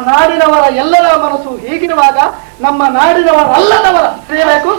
ನಾಡಿನವರ ಎಲ್ಲರ ಮನಸ್ಸು ಹೀಗಿರುವಾಗ ನಮ್ಮ ನಾಡಿನವರಲ್ಲದವರ ಸೇರಬೇಕು.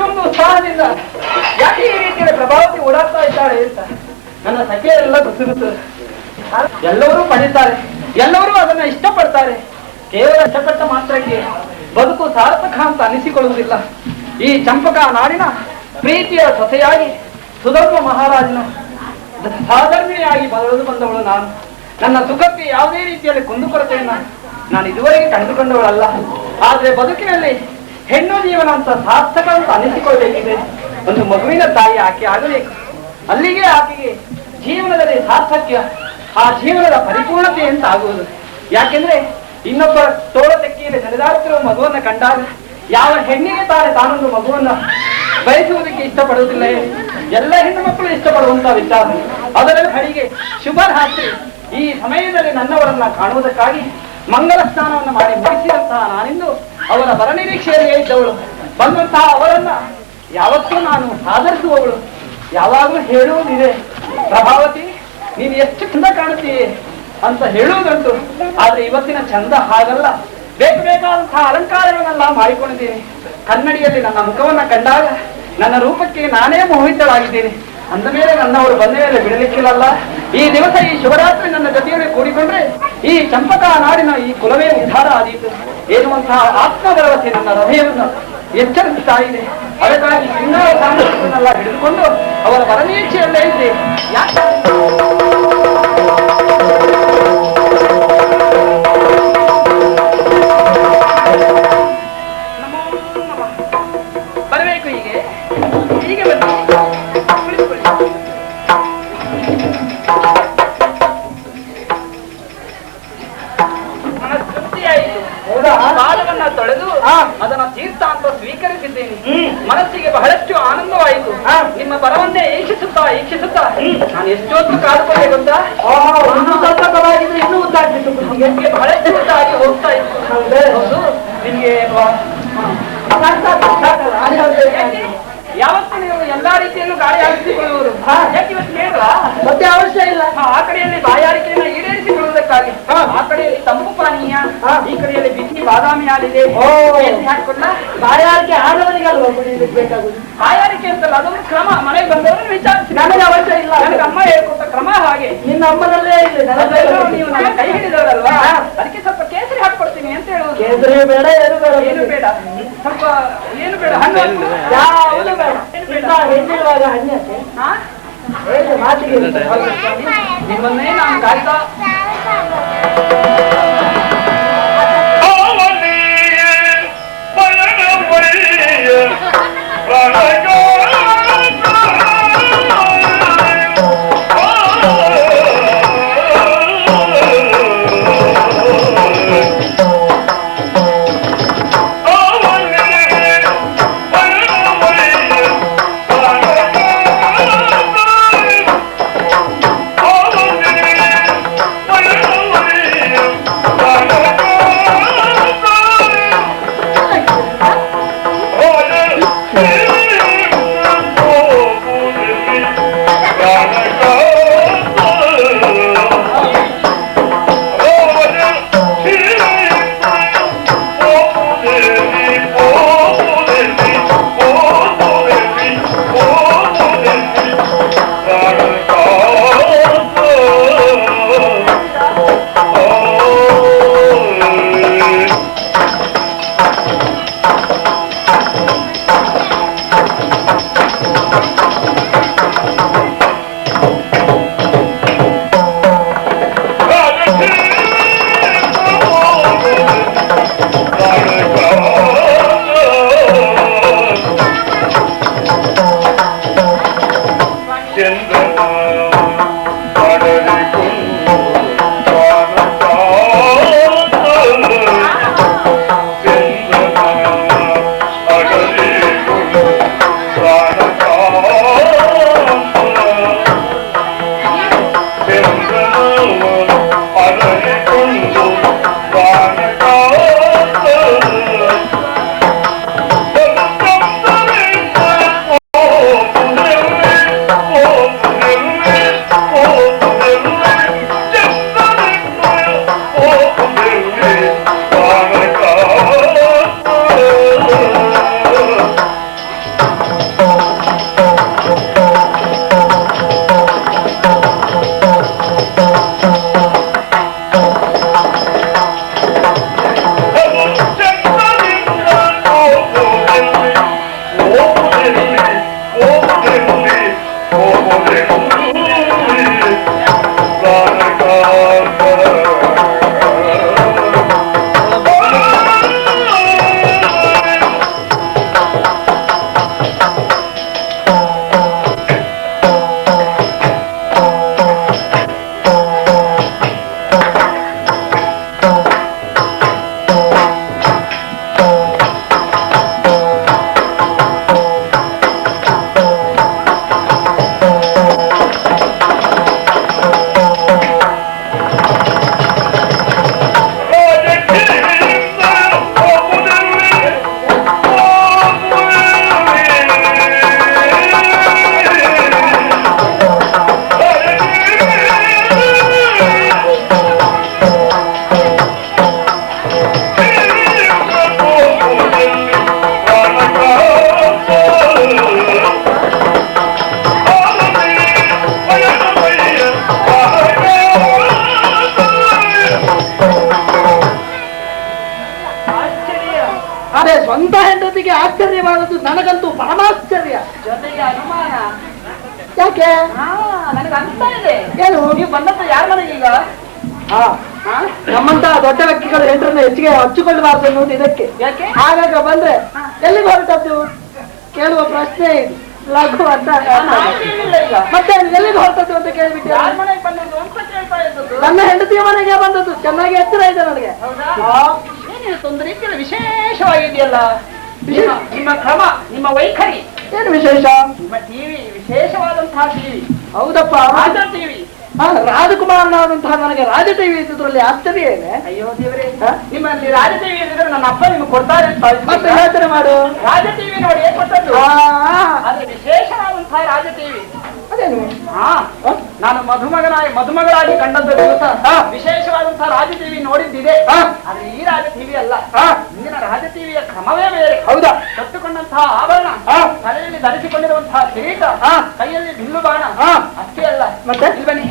ಇಷ್ಟೊಂದು ಉತ್ಸಾಹದಿಂದ ಯಾಕೆ ಈ ರೀತಿಯಲ್ಲಿ ಪ್ರಭಾವತಿ ಓಡಾಡ್ತಾ ಇದ್ದಾಳೆ ಅಂತ ನನ್ನ ಸಖಿಯರೆಲ್ಲ ಗೊತ್ತಿರುತ್ತದೆ. ಎಲ್ಲರೂ ಪಡಿತಾರೆ, ಎಲ್ಲರೂ ಅದನ್ನ ಇಷ್ಟಪಡ್ತಾರೆ. ಕೇವಲ ಇಷ್ಟಪಟ್ಟ ಮಾತ್ರಕ್ಕೆ ಬದುಕು ಸಾರ್ಥಕ ಅಂತ ಅನಿಸಿಕೊಳ್ಳುವುದಿಲ್ಲ. ಈ ಚಂಪಕ ನಾಡಿನ ಪ್ರೀತಿಯ ಸೊಸೆಯಾಗಿ ಸುಧರ್ಮ ಮಹಾರಾಜನ ಸಾಧರ್ಮಿಯಾಗಿ ಬರೆದು ಬಂದವಳು ನಾನು. ನನ್ನ ಸುಖಕ್ಕೆ ಯಾವುದೇ ರೀತಿಯಲ್ಲಿ ಕುಂದುಕೊರತೆಯನ್ನ ನಾನು ಇದುವರೆಗೆ ಕಂಡುಕೊಂಡವಳಲ್ಲ. ಆದ್ರೆ ಬದುಕಿನಲ್ಲಿ ಹೆಣ್ಣು ಜೀವನ ಅಂತ ಸಾರ್ಥಕ ಅಂತ ಅನಿಸಿಕೊಳ್ಳಬೇಕಿದೆ. ಒಂದು ಮಗುವಿನ ತಾಯಿ ಆಕೆ ಆಗಬೇಕು. ಅಲ್ಲಿಗೆ ಆಕೆಗೆ ಜೀವನದಲ್ಲಿ ಸಾರ್ಥಕ್ಯ, ಆ ಜೀವನದ ಪರಿಪೂರ್ಣತೆ ಅಂತ ಆಗುವುದು. ಯಾಕೆಂದ್ರೆ ಇನ್ನೊಬ್ಬರ ತೋಳ ತೆಕ್ಕಿಯಲ್ಲಿ ನಡೆದಾಡುತ್ತಿರುವ ಮಗುವನ್ನ ಕಂಡಾಗ ಯಾವ ಹೆಣ್ಣಿಗೆ ತಾನೊಂದು ಮಗುವನ್ನ ಬಯಸುವುದಕ್ಕೆ ಇಷ್ಟಪಡುವುದಿಲ್ಲ. ಎಲ್ಲ ಹೆಣ್ಣು ಮಕ್ಕಳು ಇಷ್ಟಪಡುವಂತ ವಿಚಾರ. ಅದರಲ್ಲಿ ಹಡಿಗೆ ಶುಭ ರಾತ್ರಿ ಈ ಸಮಯದಲ್ಲಿ ನನ್ನವರನ್ನ ಕಾಣುವುದಕ್ಕಾಗಿ ಮಂಗಲ ಸ್ನಾನವನ್ನು ಮಾಡಿ ಮುಗಿಸಿದಂತಹ ನಾನಿಂದು ಅವರ ಬರನಿರೀಕ್ಷೆಯಲ್ಲೇ ಇದ್ದವಳು. ಬಂದಂತಹ ಅವರನ್ನ ಯಾವತ್ತೂ ನಾನು ಆಧರಿಸುವವಳು. ಯಾವಾಗಲೂ ಹೇಳುವುದಿದೆ, ಪ್ರಭಾವತಿ ನೀನು ಎಷ್ಟು ಚಂದ ಕಾಣುತ್ತೀಯೇ ಅಂತ ಹೇಳುವುದಂಟು. ಆದ್ರೆ ಇವತ್ತಿನ ಚಂದ ಹಾಗಲ್ಲ. ಬೇಕಾದಂತಹ ಅಲಂಕಾರಗಳನ್ನೆಲ್ಲ ಮಾಡಿಕೊಂಡಿದ್ದೀನಿ. ಕನ್ನಡಿಯಲ್ಲಿ ನನ್ನ ಮುಖವನ್ನ ಕಂಡಾಗ ನನ್ನ ರೂಪಕ್ಕೆ ನಾನೇ ಮೋಹಿತಳಾಗಿದ್ದೀನಿ. ಅಂದ ಮೇಲೆ ನನ್ನವರು ಬಂದ ಮೇಲೆ ಬಿಡಲಿಕ್ಕಿಲ್ಲಲ್ಲ. ಈ ದಿವಸ ಈ ಶಿವರಾತ್ರಿ ನನ್ನ ಜೊತೆಯಲ್ಲಿ ಕೂಡಿಕೊಂಡ್ರೆ ಈ ಚಂಪಕ ನಾಡಿನ ಈ ಕುಲವೇ ಉದ್ಧಾರ ಆದೀತು ಎನ್ನುವಂತಹ ಆತ್ಮಭರವಸೆ ನನ್ನ ಹೃದಯವನ್ನು ಎಚ್ಚರಿಸ್ತಾ ಇದೆ. ಅದಕ್ಕಾಗಿ ಸಿಂಗಾರ ಸಾಮರ್ಥ್ಯವನ್ನೆಲ್ಲ ಹಿಡಿದುಕೊಂಡು ಅವರ ಬರನಿರೀಕ್ಷೆಯಲ್ಲೇ ಇದ್ದೆ. ಯಾಕೆ ಬರಬೇಕು? ಹೀಗೆ ಬನ್ನಿ, ಕುಳಿತುಕೊಳ್ಳಿ. ತೃಪ್ತಿಯಾಯಿತು. ಪಾದವನ್ನ ತೊಳೆದು ಅದನ್ನ ತೀರ್ಥ ಅಂತ ಸ್ವೀಕರಿಸಿದ್ದೇನೆ. ಮನಸ್ಸಿಗೆ ಬಹಳಷ್ಟು ಆನಂದವಾಯಿತು. ನಿಮ್ಮ ಬರವನ್ನೇ ಈಕ್ಷಿಸುತ್ತಾ ನಾನು ಎಷ್ಟೊತ್ತು ಕಾದುಕೊಂಡೆ ಗೊತ್ತಾ? ಇನ್ನೂ ಉದ್ದಾಗ್ತಿತ್ತು, ಬಹಳಷ್ಟು ಉದ್ದಾಗಿ ಹೋಗ್ತಾ ಇತ್ತು. ನಿಮ್ಗೆ ಯಾವತ್ತು ನೀವು ಎಲ್ಲಾ ರೀತಿಯಲ್ಲೂ ಗಾಳಿ ಆಡಿಸಿಕೊಳ್ಳುವರು. ಯಾಕೆ ಇವತ್ತು ಹೇಳುವ ಮತ್ತೆ ಅವಶ್ಯ ಇಲ್ಲ. ಆ ಕಡೆಯಲ್ಲಿ ಬಾಯಾರಿಕೆಯನ್ನು ಈಡೇರಿಸಿಕೊಳ್ಳುವುದಕ್ಕಾಗಿ ಆ ಕಡೆಯಲ್ಲಿ ತಂಪು ಪಾನೀಯ, ಈ ಕಡೆಯಲ್ಲಿ ಬಿಸಿ ಬಾದಾಮಿ ಹಾಲಿದೆ. ಹಾಕಿಕೊಂಡ ಬಾಯಾರಿಕೆ ಆಡೋರಿಗಲ್ವ ಬೇಕಾಗುದು. ಬಾಯಾರಿಕೆ ಅಂತಲ್ಲ, ಅದೊಂದು ಕ್ರಮ. ಮನೆಗೆ ಬಂದವರು ವಿಚಾರಿಸಿ. ನನಗೆ ಅವಶ್ಯ ಇಲ್ಲ. ನನಗೆ ಅಮ್ಮ ಹೇಳ್ಕೊಟ್ಟ ಕ್ರಮ ಹಾಗೆ. ನಿನ್ನ ಅಮ್ಮನಲ್ಲೇ ಇಲ್ಲ. ನೀವು ನನ್ನ ಕೈ ಹಿಡಿದವರಲ್ವಾ, ಅದಕ್ಕೆ ಸ್ವಲ್ಪ ಕೇಸರಿ ಹಾಕೊಡ್ತೀನಿ ಅಂತ ಹೇಳುವುದು. ಕೇಸರಿ ಬೇಡ, ಏನು ಬೇಡ, ಸ್ವಲ್ಪ ಏನು ಬೇಡ, ಹಣ್ಣು ಯಾವುದು ಬೇಡ. ಹೆಣ್ಣಿರುವಾಗ ಹಣ್ಣಕ್ಕೆ ಮಾತಿಗೆ ನಿಮ್ಮನ್ನೇ ನಾನು ಕಾಯ್ತಾ Oh, ನನಗಂತೂ ಪರಮಾಶ್ಚರ್ಯ, ಜೊತೆಗೆ ಅನುಮಾನ. ಯಾಕೆ? ನನಗೆ ಅನಿಸ್ತಾ ಇದೆ, ಏನು ನೀವು ಬಂದದ್ದು ಯಾರ ಮನೆಗೆ ಈಗ? ನಮ್ಮಂತ ದೊಡ್ಡ ವ್ಯಕ್ತಿಗಳು ಹೆಂಡ್ರನ್ನ ಹೆಚ್ಚಿಗೆ ಹಚ್ಚಿಕೊಳ್ಳಬಾರ್ದು ಅನ್ನೋದು ಇದಕ್ಕೆ. ಯಾಕೆ? ಹಾಗಾಗ ಬಂದ್ರೆ ಎಲ್ಲಿಗೆ ಹೊರಟದ್ದು ಕೇಳುವ ಪ್ರಶ್ನೆ ಇದು ಲಘು ಅಂತ. ಮತ್ತೆ ಎಲ್ಲಿಗೆ ಹೊರಟದ್ದು ಅಂತ ಕೇಳ್ಬಿಟ್ಟು ಯಾರ ಮನೆಗೆ ಬಂದದ್ದು ಅಂತ ಕೇಳ್ತಾ ಇದ್ದದ್ದು. ನನ್ನ ಹೆಂಡತಿಯ ಮನೆಗೆ ಬಂದದ್ದು. ಚೆನ್ನಾಗಿ ಎಚ್ಚರ ಇದೆ ನನಗೆ. ಒಂದು ರೀತಿಯಲ್ಲಿ ವಿಶೇಷವಾಗಿದೆಯಲ್ಲ ನಿಮ್ಮ ಕ್ರಮ, ನಿಮ್ಮ ವೈಖರಿ. ಏನು ವಿಶೇಷ? ನಿಮ್ಮ ಟಿವಿ ವಿಶೇಷವಾದಂತಹ ಟಿವಿ. ಹೌದಪ್ಪ, ರಾಜ ಟಿವಿ. ರಾಜಕುಮಾರನಾದಂತಹ ನನಗೆ ರಾಜ ಟಿವಿ ಇದ್ರಲ್ಲಿ ಆಶ್ಚರ್ಯ ಇದೆ. ಅಯ್ಯೋ ದೇವರೇ, ನಿಮ್ಮಲ್ಲಿ ರಾಜ ಟಿವಿ ಇದ್ರೆ ನನ್ನ ಅಪ್ಪ ನಿಮ್ಗೆ ಕೊಡ್ತಾರೆ ಅಂತ ಮತ್ತೆ ಯೋಚನೆ ಮಾಡು. ರಾಜ ಟಿವಿ ನೋಡಿ ಕೊಟ್ಟದ್ದು. ಅದು ವಿಶೇಷವಾದಂತಹ ರಾಜ ಟಿವಿ. ಅದೇನು? ನಾನು ಮಧುಮಗಳಾಗಿ ಕಂಡದ್ದು ದಿವಸ ವಿಶೇಷವಾದಂತಹ ರಾಜ ಟಿವಿ ನೋಡಿದ್ದಿದೆ. ಆದ್ರೆ ಈ ರಾಜ ಟಿವಿ ಅಲ್ಲ. ಇಂದಿನ ರಾಜ ಟಿವಿಯ ಕ್ರಮವೇ ಬೇರೆ. ಹೌದಾ? ಕಟ್ಟುಕೊಂಡಂತಹ ಆಭರಣ, ತಲೆಯಲ್ಲಿ ಧರಿಸಿಕೊಂಡಿರುವಂತಹ ಕಿರೀಟ, ಕೈಯಲ್ಲಿ ಬಿಲ್ಲು ಬಾಣ ಅಷ್ಟೇ ಅಲ್ಲ. ಮತ್ತೆ ಬನ್ನಿ.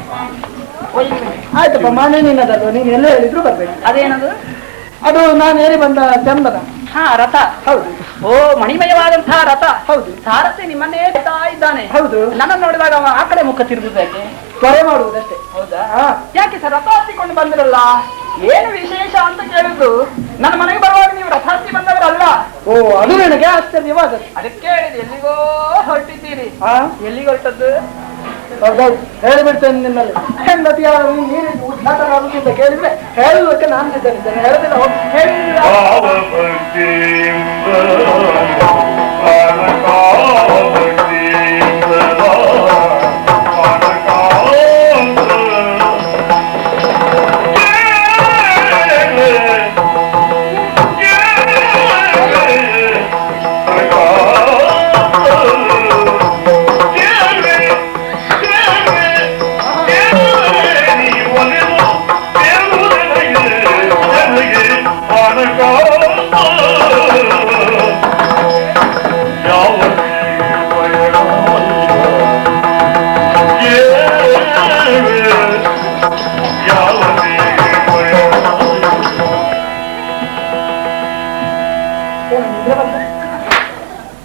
ಆಯ್ತಪ್ಪ, ಮಾನೇ ನಿನ್ನದಲ್ವ, ನೀನು ಎಲ್ಲ ಹೇಳಿದ್ರು ಬರ್ಬೇಕು. ಅದೇನದು? ಅದು ನಾನು ಏರಿ ಬಂದ ಚಂದನ. ರಥ. ಹೌದು. ಓ, ಮಣಿಮಯವಾದಂತಹ ರಥ. ಹೌದು. ಸಾರಥಿ ನಿಮ್ಮನ್ನೇ ಇದ್ದಾನೆ. ಹೌದು. ನನ್ನ ನೋಡಿದಾಗ ಅವ ಆ ಕಡೆ ಮುಖ ತಿರುಗುದು ಯಾಕೆ? ತ್ವರೆ ಮಾಡುವುದಷ್ಟೇ. ಹೌದಾ? ಯಾಕೆ ಸರ್ ರಥ ಹತ್ತಿಕೊಂಡು ಬಂದಿರಲ್ಲ? ಏನು ವಿಶೇಷ ಅಂತ ಕೇಳಿದ್ದು. ನನ್ನ ಮನೆಗೆ ಬರುವಾಗ ನೀವು ರಥ ಹತ್ತಿ ಬಂದವರಲ್ಲ. ಓ, ಅದು ನನಗೆ ಆಶ್ಚರ್ಯವಾದದ್ದು. ಅದಕ್ಕೆ ಹೇಳಿದೆ, ಎಲ್ಲಿಗೋ ಹೊರಟಿದ್ದೀರಿ. ಎಲ್ಲಿಗೆ ಹೊರಟದ್ದು? ಹೌದೌದು, ಹೇಳಿಬಿಡ್ತೇನೆ ನಿನ್ನಲ್ಲಿ. ಹೆಂಡತಿಯ ನೀರು ಉದ್ಘಾಟನೆ ಆಗುತ್ತಿದ್ದ ಕೇಳಿದ್ರೆ ಹೇಳುವುದಕ್ಕೆ ನಾನು ಸಿದ್ಧನಿದ್ದೇನೆ. ಹೇಳೋದಿಲ್ಲ, ಹೇಳಿಲ್ಲ.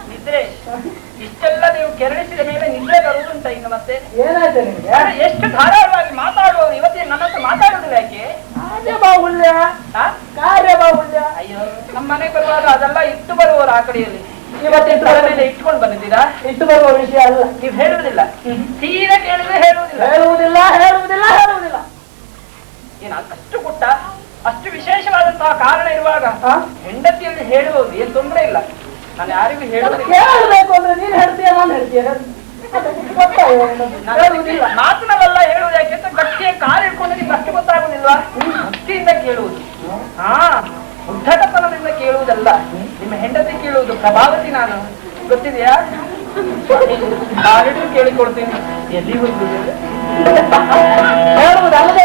ನಿದ್ರೆ ಇಷ್ಟೆಲ್ಲ ನೀವು ಕೆರಳಿಸಿದ ಮೇಲೆ ನಿದ್ರೆ ಬರುವುದುಂಟ ಇನ್ನು ಮತ್ತೆ? ಏನಾಯ್ತು ನಿಮಗೆ? ಎಷ್ಟು ಧಾರಾಳವಾಗಿ ಮಾತಾಡುವವರು ಇವತ್ತಿನ ನನ್ನ ಹತ್ರ ಮಾತಾಡುದಿಲ್ಲ ಯಾಕೆ? ಕಾರ್ಯಬಾಹುಳ್ಯ. ಕಾರ್ಯಬಾಹುಳ್ಯ. ಅಯ್ಯೋ, ನಮ್ಮ ಮನೆಗೆ ಬರುವಾಗ ಅದೆಲ್ಲ ಇಟ್ಟು ಬರುವವರು ಆ ಕಡೆಯಲ್ಲಿ. ಇವತ್ತಿನ ಮೇಲೆ ಇಟ್ಕೊಂಡು ಬಂದಿದ್ದೀರಾ? ಇಟ್ಟು ಬರುವ ವಿಷಯ ಅಲ್ಲ. ನೀವು ಹೇಳುವುದಿಲ್ಲ, ಸೀದಾ ಕೇಳಿದ್ರೆ ಹೇಳುವುದಿಲ್ಲ. ಹೇಳುವುದಿಲ್ಲ, ಹೇಳುವುದಿಲ್ಲ, ಹೇಳುವುದಿಲ್ಲ. ಏನು ಅಷ್ಟು ಪುಟ್ಟ, ಅಷ್ಟು ವಿಶೇಷವಾದಂತಹ ಕಾರಣ ಇರುವಾಗ ಹೆಂಡತಿಯಲ್ಲಿ ಹೇಳುವುದು ಏನು ತೊಂದರೆ ಇಲ್ಲ. ನಾನು ಯಾರಿಗೂ ಹೇಳುವುದಿಲ್ಲ. ಹೇಳಬೇಕು ಅಂದ್ರೆ ನೀನು ಹೇಳ್ತೀಯ, ನಾನು ಹೇಳ್ತೀಯ? ಹೇಳುವುದಿಲ್ಲ. ಮಾತಿನಲ್ಲ ಹೇಳುವುದು ಯಾಕೆ ಅಂತ ಗಟ್ಟಿಯ ಕಾಲು ಹಿಡ್ಕೊಂಡು ನಿಮ್ಗೆ ಅಷ್ಟು ಗೊತ್ತಾಗುದಿಲ್ವಾ? ಭಕ್ತಿಯಿಂದ ಕೇಳುವುದು, ಉದ್ಧಟತನದಿಂದ ಕೇಳುವುದಲ್ಲ. ನಿಮ್ಮ ಹೆಂಡತಿ ಕೇಳುವುದು ಪ್ರಭಾವತಿ. ನಾನು ಗೊತ್ತಿದೆಯಾ? ಕಾಲಿಟ್ಟು ಕೇಳಿಕೊಡ್ತೀನಿ. ಎಲ್ಲಿ ಹೋಗುದು? ಹೇಳುವುದಲ್ಲದೆ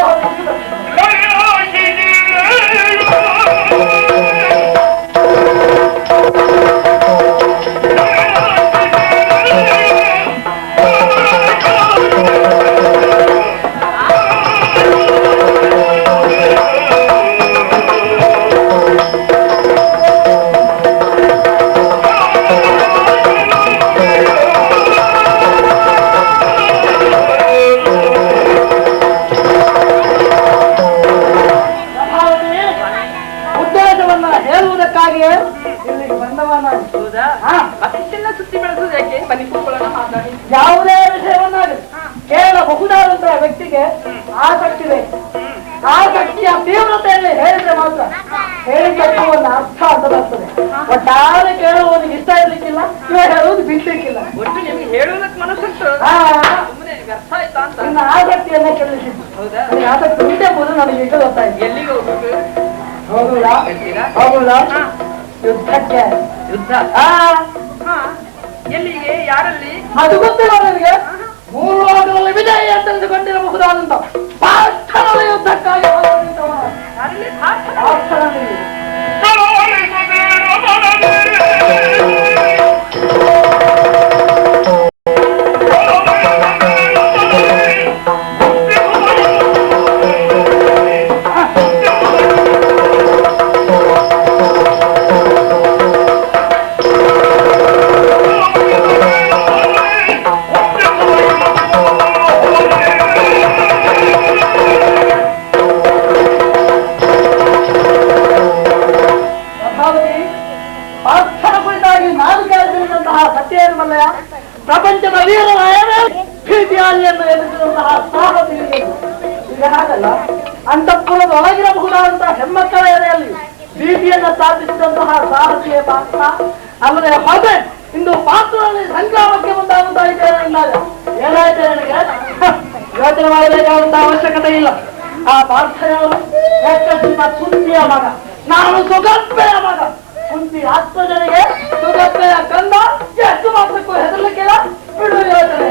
ಯಾವುದೇ ವಿಷಯವನ್ನಾಗಲಿ ಕೇಳಬಹುದಾದಂತಹ ವ್ಯಕ್ತಿಗೆ ಆಸಕ್ತಿ ಬೇಕು. ಆಸಕ್ತಿಯ ತೀವ್ರತೆಯಲ್ಲಿ ಹೇಳಿದ್ರೆ ಮಾತ್ರ ಹೇಳಿದ್ದಕ್ಕೂ ಒಂದು ಅರ್ಥ ಅಂತ ಬರ್ತದೆ. ಒಟ್ಟಾರೆ ಕೇಳುವವನಿಗೆ ಇಷ್ಟ ಇರ್ಲಿಕ್ಕಿಲ್ಲ, ಇವಾಗ ಹೇಳುವುದು ಬಿಡ್ಲಿಕ್ಕಿಲ್ಲ. ಒಟ್ಟು ನಿಮ್ಗೆ ಹೇಳುವುದಕ್ಕೆ ಮನಸ್ಸುಂಟು, ಸುಮ್ಮನೆ ವ್ಯರ್ಥ ಆಯ್ತಾ ಅಂತ ನನ್ನ ಆಸಕ್ತಿಯನ್ನ ಕೇಳಿಸಿದ್ದು. ಹೌದಾ? ಆಸಕ್ತಿ ಉಂಟೆಂಬುದು ನನಗೆ ಈಗ ಗೊತ್ತಾಯ್ತು. ಎಲ್ಲಿಗೆ ಹೋಗುದು? ಹೋಗುದಾ? ಹೋಗುದಾ? ಯುದ್ಧಕ್ಕೆ. ಯುದ್ಧ? ಎಲ್ಲಿಗೆ? ಯಾರಲ್ಲಿ? ಅದು ಗೊತ್ತಿಲ್ಲ ನನಗೆ. 3 ಲೋಕಗಳಲ್ಲಿ ವಿಜಯ ತಿಳಿದುಕೊಂಡಿರಬಹುದಾದಂತ ಪಾರ್ಥನ ಯುದ್ಧಕ್ಕಾಗಿ ಏನು ಮಲ್ಲಯ್ಯ? ಪ್ರಪಂಚದ ವೀರರಾಯರೇ ಭೀತಿಯಾಲಿಯನ್ನು ಎದುರಿಸಿದಂತಹ ಸಾಹಸಿ ಈಗ ಹಾಗಲ್ಲ. ಅಂತಃಪುರದ ಒಳಗಿರಬಹುದಾದಂತಹ ಹೆಮ್ಮಕ್ಕಳ ಎದೆಯಲ್ಲಿ ಭೀತಿಯನ್ನ ಸ್ಥಾಪಿಸಿದಂತಹ ಸಾಹಸಿಯೇ ಪಾತ್ರ ಅಲ್ಲದೆ ಹೊದೆ ಇಂದು ಪಾತ್ರದಲ್ಲಿ ಸಂಗ್ರಾಮಕ್ಕೆ ಮುಂದಾಗುತ್ತಾ ಇದ್ದೇನೆ ಅಂದಾಗ ಏನಾಯ್ತು ನನಗೆ ಯೋಚನೆ ಮಾಡಬೇಕಾದಂತಹ ಅವಶ್ಯಕತೆ ಇಲ್ಲ. ಆ ಪಾರ್ಥಯವರು ಕುಂತಿಯ ಮಗ, ನಾನು ಸುಗರ್ಭೆಯ ಮಗ. ಕುಂತಿ 10 ಜನರಿಗೆ ಸುಗರ್ಭೆಯ ಕಂದ, ಎಷ್ಟು ಮಾತ್ರಕ್ಕೂ ಹೆದರ್ಲಿಕ್ಕಿಲ್ಲ. ಬಿಡು ಯೋಚನೆ.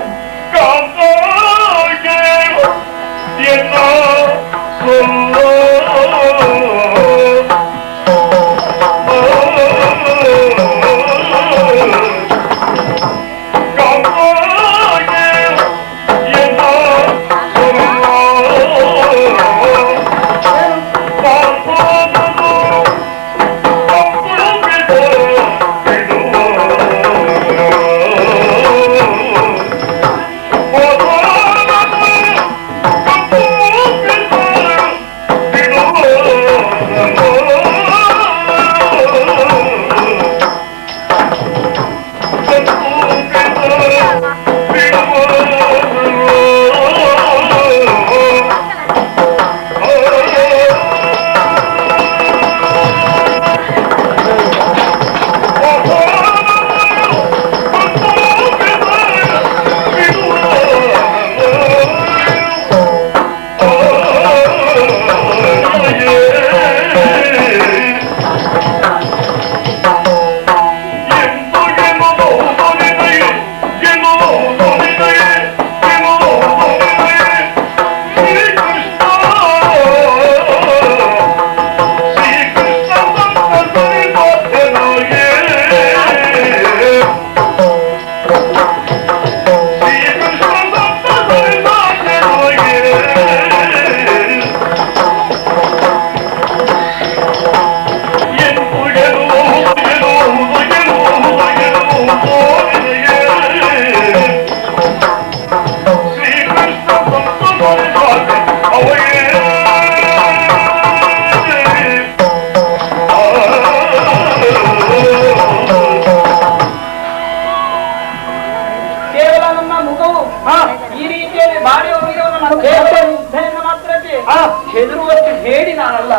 ಹೆದರುವಷ್ಟು ಹೇಳಿ ನಾನಲ್ಲ.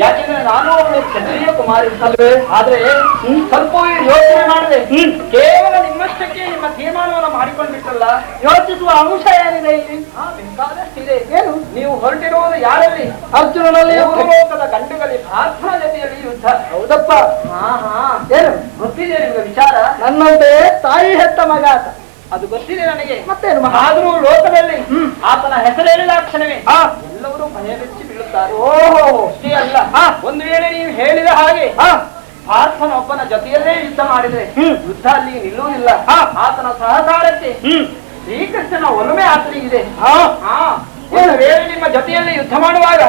ಯಾಕೆಂದ್ರೆ ನಾನು ಅವಳು ಕ್ಷತ್ರಿಯ ಕುಮಾರಿ ಅಲ್ವೇ? ಆದ್ರೆ ಸ್ವಲ್ಪ ಯೋಚನೆ ಮಾಡಿದೆ. ಕೇವಲ ನಿಮ್ಮಷ್ಟಕ್ಕೆ ನಿಮ್ಮ ತೀರ್ಮಾನವನ್ನು ಮಾಡಿಕೊಂಡ್ಬಿಟ್ಟಲ್ಲ. ಯೋಚಿಸುವ ಅಂಶ ಏನಿದೆ ಇಲ್ಲಿ? ಬೇಕಾದಷ್ಟಿದೆ. ಏನು ನೀವು ಹೊರಟಿರುವುದು ಯಾರಲ್ಲಿ? ಅರ್ಜುನನಲ್ಲಿ. ಲೋಕದ ಗಂಡುಗಳಿಗೆ ಪ್ರಾರ್ಥನಾ ಜೊತೆಯಲ್ಲಿ ಯುದ್ಧ. ಹೌದಪ್ಪ. ಏನು ಗೊತ್ತಿದೆ ನಿಮ್ಗೆ ವಿಚಾರ? ನನ್ನಂತೆ ತಾಯಿ ಹೆತ್ತ ಮಗ ಆತ, ಅದು ಗೊತ್ತಿದೆ ನನಗೆ. ಮತ್ತೇನು? ಆದ್ರೂ ಲೋಕದಲ್ಲಿ ಆತನ ಹೆಸರೇಳಿದ ಕ್ಷಣವೇ ಎಲ್ಲರೂ ಭಯ ಬೆಚ್ಚಿ ಬೀಳುತ್ತಾರೆ. ಓಹೋ, ಅಷ್ಟೇ ಅಲ್ಲ, ಒಂದು ವೇಳೆ ನೀವು ಹೇಳಿದ ಹಾಗೆ ಪಾರ್ಥನ ಒಬ್ಬನ ಜೊತೆಯಲ್ಲೇ ಯುದ್ಧ ಮಾಡಿದ್ರೆ ಯುದ್ಧ ಅಲ್ಲಿ ನಿಲ್ಲುವುದಿಲ್ಲ. ಆತನ ಸಹಕಾರಕ್ಕೆ ಶ್ರೀಕೃಷ್ಣನ ಒಲುಮೆ ಆತನಿಗಿದೆ. ಒಂದು ವೇಳೆ ನಿಮ್ಮ ಜೊತೆಯಲ್ಲಿ ಯುದ್ಧ ಮಾಡುವಾಗ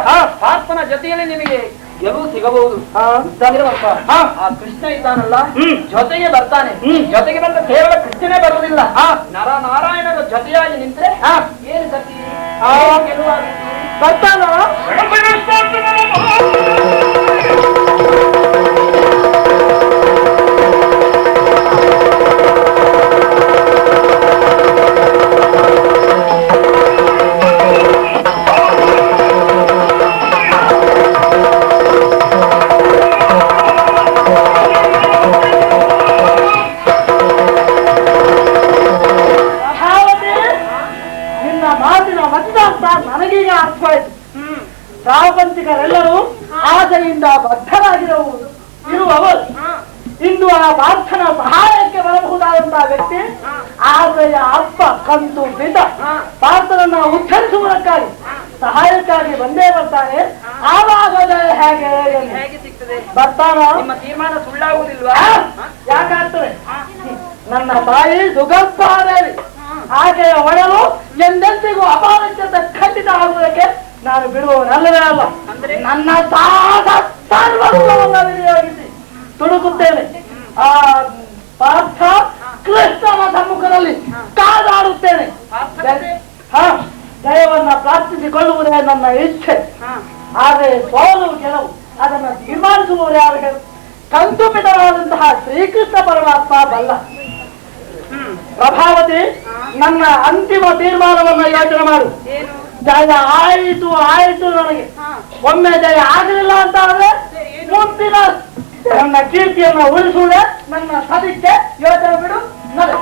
ಪಾರ್ಥನ ಜೊತೆಯಲ್ಲಿ ನಿಮಗೆ ಗೆಲುವು ಸಿಗಬಹುದು. ಆ ಕೃಷ್ಣ ಇದ್ದಾನಲ್ಲ, ಜೊತೆಗೆ ಬರ್ತಾನೆ. ಜೊತೆಗೆ ಬಂದ ಕೇವಲ ಕೃಷ್ಣನೇ ಬರುವುದಿಲ್ಲ, ನರ ನಾರಾಯಣನ ಜೊತೆಯಾಗಿ ನಿಂತ್ರೆ ಏನು ಗತಿ? ಗೆಲುವಾಗುತ್ತೆ. ಬರ್ತಾನ ನನಗೀಗ ಅರ್ಥವಾಯಿತು. ಪ್ರಾಪಂಚಿಕರೆಲ್ಲರೂ ಆಸೆಯಿಂದ ಬದ್ಧರಾಗಿರುವುದು ಇರುವವರು ಇಂದು ಆ ಪಾರ್ಥನ ಸಹಾಯಕ್ಕೆ ಬರಬಹುದಾದಂತಹ ವ್ಯಕ್ತಿ ಆಸೆಯ ಅಪ್ಪ ಕಂತು ಬಿದ್ದ ಪಾರ್ಥನನ್ನ ಉದ್ಧರಿಸುವುದಕ್ಕಾಗಿ ಸಹಾಯಕ್ಕಾಗಿ ಬಂದೇ ಬರ್ತಾನೆ. ಆವಾಗಲೇ ಹೇಗೆ ಸಿಗ್ತದೆ? ಬರ್ತಾನ. ನಿಮ್ಮ ತೀರ್ಮಾನ ಸುಳ್ಳಾಗುವುದಿಲ್ವಾ? ಯಾಕಾಗ್ತದೆ? ನನ್ನ ತಾಯಿ ಸುಗರ್ಭಾದೇವಿ, ಆಕೆಯ ಒಡಲು ಎಂದೆಂದಿಗೂ ಅಪಾರಕ್ಕಿಂತ ಖಂಡಿತ ಆಗುವುದಕ್ಕೆ ನಾನು ಬಿಡುವವನಲ್ಲವೇ ಅಲ್ಲ. ನನ್ನ ಸರ್ವಸ್ವವನ್ನು ವಿನಿಯೋಗಿಸಿ ತುಡುಕುತ್ತೇನೆ. ಆ ಪಾರ್ಥ ಕೃಷ್ಣನ ಸಮ್ಮುಖದಲ್ಲಿ ಕಾದಾಡುತ್ತೇನೆ. ಜಯವನ್ನ ಪ್ರಾರ್ಥಿಸಿಕೊಳ್ಳುವುದೇ ನನ್ನ ಇಚ್ಛೆ. ಆದರೆ ಸೋಲು ಗೆಲುವು ಅದನ್ನು ತೀರ್ಮಾನಿಸುವವರು ಯಾರು ಹೇಳು? ಕಂದುಪಿತನಾದಂತಹ ಶ್ರೀಕೃಷ್ಣ ಪರಮಾತ್ಮ ಬಲ್ಲ. ಪ್ರಭಾವತಿ, ನನ್ನ ಅಂತಿಮ ತೀರ್ಮಾನವನ್ನ ಯೋಚನೆ ಮಾಡು. ಜಯ ಆಯಿತು ಆಯಿತು, ನನಗೆ ಒಮ್ಮೆ ಜಯ ಆಗಲಿಲ್ಲ ಅಂತ ಆದ್ರೆ ಮುಂದಿನ ನನ್ನ ಕೀರ್ತಿಯನ್ನು ಉಳಿಸುವುದೇ ನನ್ನ ಸದಿಕ್ಕೆ ಯೋಚನೆ ಬಿಡು. ನಡೆ.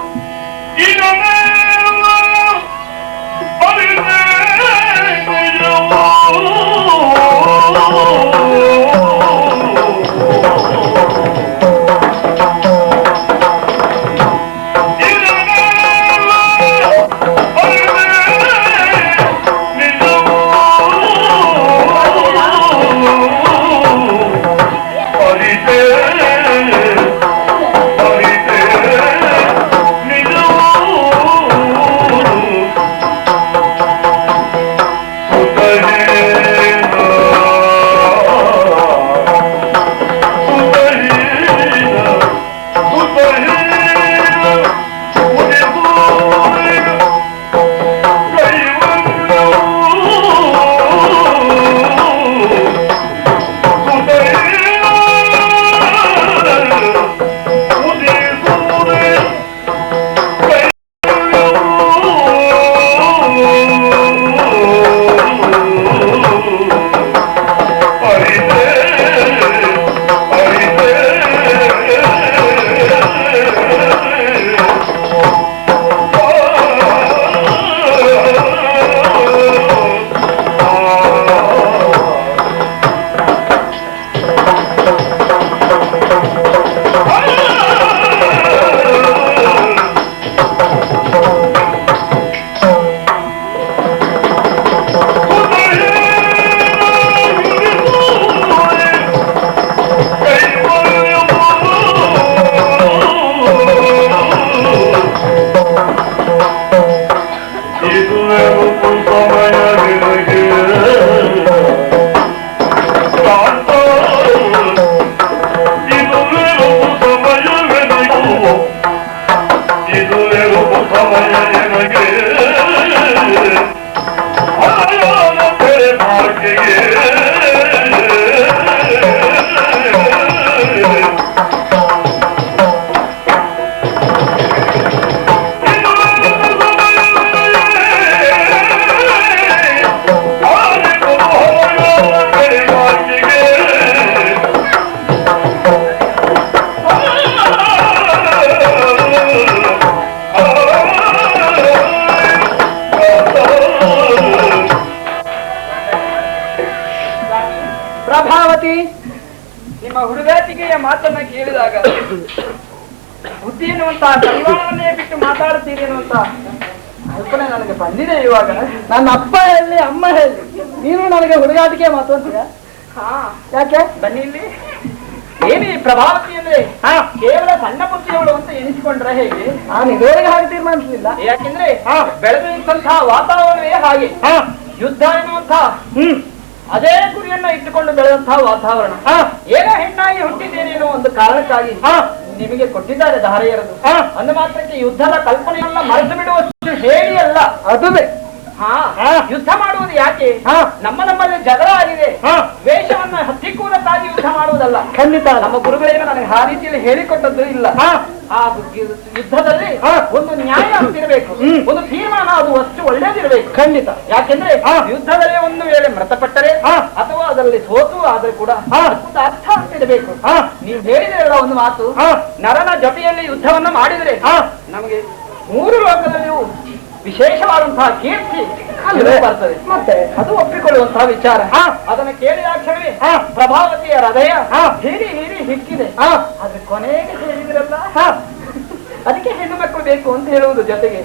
ಪ್ರಭಾವತಿ, ನಿಮ್ಮ ಹುಡುಗಾಟಿಕೆಯ ಮಾತನ್ನ ಕೇಳಿದಾಗ ಬುದ್ಧಿ ಎನ್ನುವಂತಹ ಕೈವಾಡವನ್ನೇ ಬಿಟ್ಟು ಮಾತಾಡ್ತೀರಿ ಎನ್ನುವಂತ ಕಲ್ಪನೆ ನನಗೆ ಬಂದಿದೆ. ಇವಾಗ ನನ್ನ ಅಪ್ಪ ಹೇಳಿ ಅಮ್ಮ ಹೇಳಿ ನೀನು ನನಗೆ ಹುಡುಗಾಟಿಕೆ ಮಾತು ಅಂತೀಯ? ಯಾಕೆ? ಬನ್ನಿ ಇಲ್ಲಿ. ಏನಿ ಪ್ರಭಾವತಿ ಅಂದ್ರೆ ಕೇವಲ ಸಣ್ಣ ಬುದ್ಧಿಯವಳು ಅಂತ ಎನಿಸಿಕೊಂಡ್ರೆ ಹೇಗೆ? ನಾನು ಇದುವರೆಗೆ ಹಾಗೆ ತೀರ್ಮಾನಿಸಲಿಲ್ಲ. ಯಾಕೆಂದ್ರೆ ಬೆಳೆದು ನಿಂತಹ ವಾತಾವರಣವೇ ಹಾಗೆ. ಯುದ್ಧ ಎನ್ನುವಂತಹ ಅದೇ ಗುರಿಯನ್ನ ಇಟ್ಟುಕೊಂಡು ಬೆಳೆದಂತಹ ವಾತಾವರಣ. ಏನೋ ಹೆಣ್ಣಾಗಿ ಹುಟ್ಟಿದ್ದೇನೆ ಎನ್ನುವ ಒಂದು ಕಾರಣಕ್ಕಾಗಿ ನಿಮಗೆ ಕೊಟ್ಟಿದ್ದಾರೆ ಧಾರೆಯರದು. ಅಂದ ಮಾತ್ರಕ್ಕೆ ಯುದ್ಧದ ಕಲ್ಪನೆಯನ್ನ ಮರೆತು ಬಿಡುವಷ್ಟು ಹೇಳಿ ಅಲ್ಲ. ಅದುವೇ ಯುದ್ಧ ಮಾಡುವುದು ಯಾಕೆ? ನಮ್ಮಲ್ಲಿ ಜಗಳ ಆಗಿದೆ. ವೇಷವನ್ನ ಹತ್ತಿಕ್ಕುವುದಕ್ಕಾಗಿ ಯುದ್ಧ ಮಾಡುವುದಲ್ಲ. ಖಂಡಿತ ನಮ್ಮ ಗುರುಗಳೇನು ನನಗೆ ಆ ರೀತಿಯಲ್ಲಿ ಹೇಳಿಕೊಟ್ಟದ್ದು ಇಲ್ಲ. ಆ ಯುದ್ಧದಲ್ಲಿ ಒಂದು ನ್ಯಾಯ ಅಂತಿರಬೇಕು, ಒಂದು ತೀರ್ಮಾನ, ಅದು ಅಷ್ಟು ಒಳ್ಳೇದಿರಬೇಕು. ಖಂಡಿತ. ಯಾಕೆಂದ್ರೆ ಯುದ್ಧದಲ್ಲಿ ಒಂದು ವೇಳೆ ಮೃತಪಟ್ಟರೆ ಅಥವಾ ಅದರಲ್ಲಿ ಸೋತು ಆದ್ರೆ ಕೂಡ ಒಂದು ಅರ್ಥ ಅಂತಿರಬೇಕು. ನೀವು ಹೇಳಿದ್ರಲ್ಲ ಒಂದು ಮಾತು, ನರನ ಜೊತೆಯಲ್ಲಿ ಯುದ್ಧವನ್ನ ಮಾಡಿದ್ರೆ ನಮಗೆ 3 ಲೋಕದಲ್ಲಿಯೂ ವಿಶೇಷವಾದಂತಹ ಕೀರ್ತಿ ಬರ್ತದೆ. ಮತ್ತೆ ಅದು ಒಪ್ಪಿಕೊಳ್ಳುವಂತಹ ವಿಚಾರ. ಅದನ್ನು ಕೇಳಿದ ಕ್ಷಣವೇ ಪ್ರಭಾವತಿಯ ಹೃದಯ ಹೀರಿ ಹೀರಿ ಹಿಕ್ಕಿದೆ. ಆದ್ರೆ ಕೊನೆಗೆ ಹೇಳಿದ್ರಲ್ಲ, ಅದಕ್ಕೆ ಹೆಣ್ಣು ಮಕ್ಕಳು ಬೇಕು ಅಂತ ಹೇಳುವುದು ಜೊತೆಗೆ.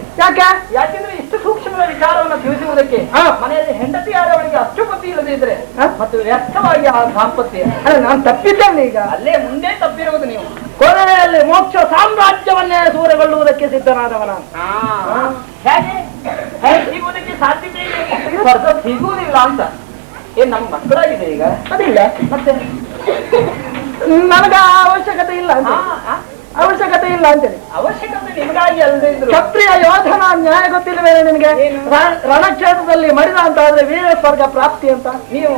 ಯಾಕೆಂದ್ರೆ ಇಷ್ಟು ಸೂಕ್ಷ್ಮದ ವಿಚಾರವನ್ನು ತಿಳಿಸುವುದಕ್ಕೆ ಮನೆಯಲ್ಲಿ ಹೆಂಡತಿ ಆದವಳಿಗೆ ಅಷ್ಟು ಬುದ್ಧಿ ಇಲ್ಲದೆ ಇದ್ರೆ ಮತ್ತು ವ್ಯರ್ಥವಾಗಿ ಆ ದಾಂಪತ್ಯ. ನಾನು ತಪ್ಪಿದ್ದೇನೆ ಈಗ. ಅಲ್ಲೇ ಮುಂದೆ ತಪ್ಪಿರುವುದು ನೀವು. ಕೊನೆಯಲ್ಲಿ ಮೋಕ್ಷ ಸಾಮ್ರಾಜ್ಯವನ್ನೇ ಸೂರೆಗೊಳ್ಳುವುದಕ್ಕೆ ಸಿದ್ಧನಾದವನ. ಹೇಗೆ ಸಿಗುವುದಕ್ಕೆ ಸಾಧ್ಯತೆ ಇದೆ? ಸ್ವರ್ಗ ಸಿಗುವುದಿಲ್ಲ ಅಂತ ಏನ್ ನಮ್ ಮಕ್ಕಳಾಗಿದೆ ಈಗ? ಅದಿಲ್ಲ ಮತ್ತೆ ನನಗ ಅವಶ್ಯಕತೆ ಇಲ್ಲ. ಅವಶ್ಯಕತೆ ಇಲ್ಲ ಅಂತೇಳಿ. ಅವಶ್ಯಕತೆ ನಿಮಗಾಗಿ ಅಲ್ಲದೆ ಇದ್ರು ಕ್ಷತ್ರಿಯ ಯೋಧನ ನ್ಯಾಯ ಗೊತ್ತಿಲ್ಲವೇ ನಿನಗೆ? ರಣಕ್ಷೇತ್ರದಲ್ಲಿ ಮಡಿದ ಅಂತ ಆದ್ರೆ ವೀರ ಸ್ವರ್ಗ ಪ್ರಾಪ್ತಿ ಅಂತ. ನೀವು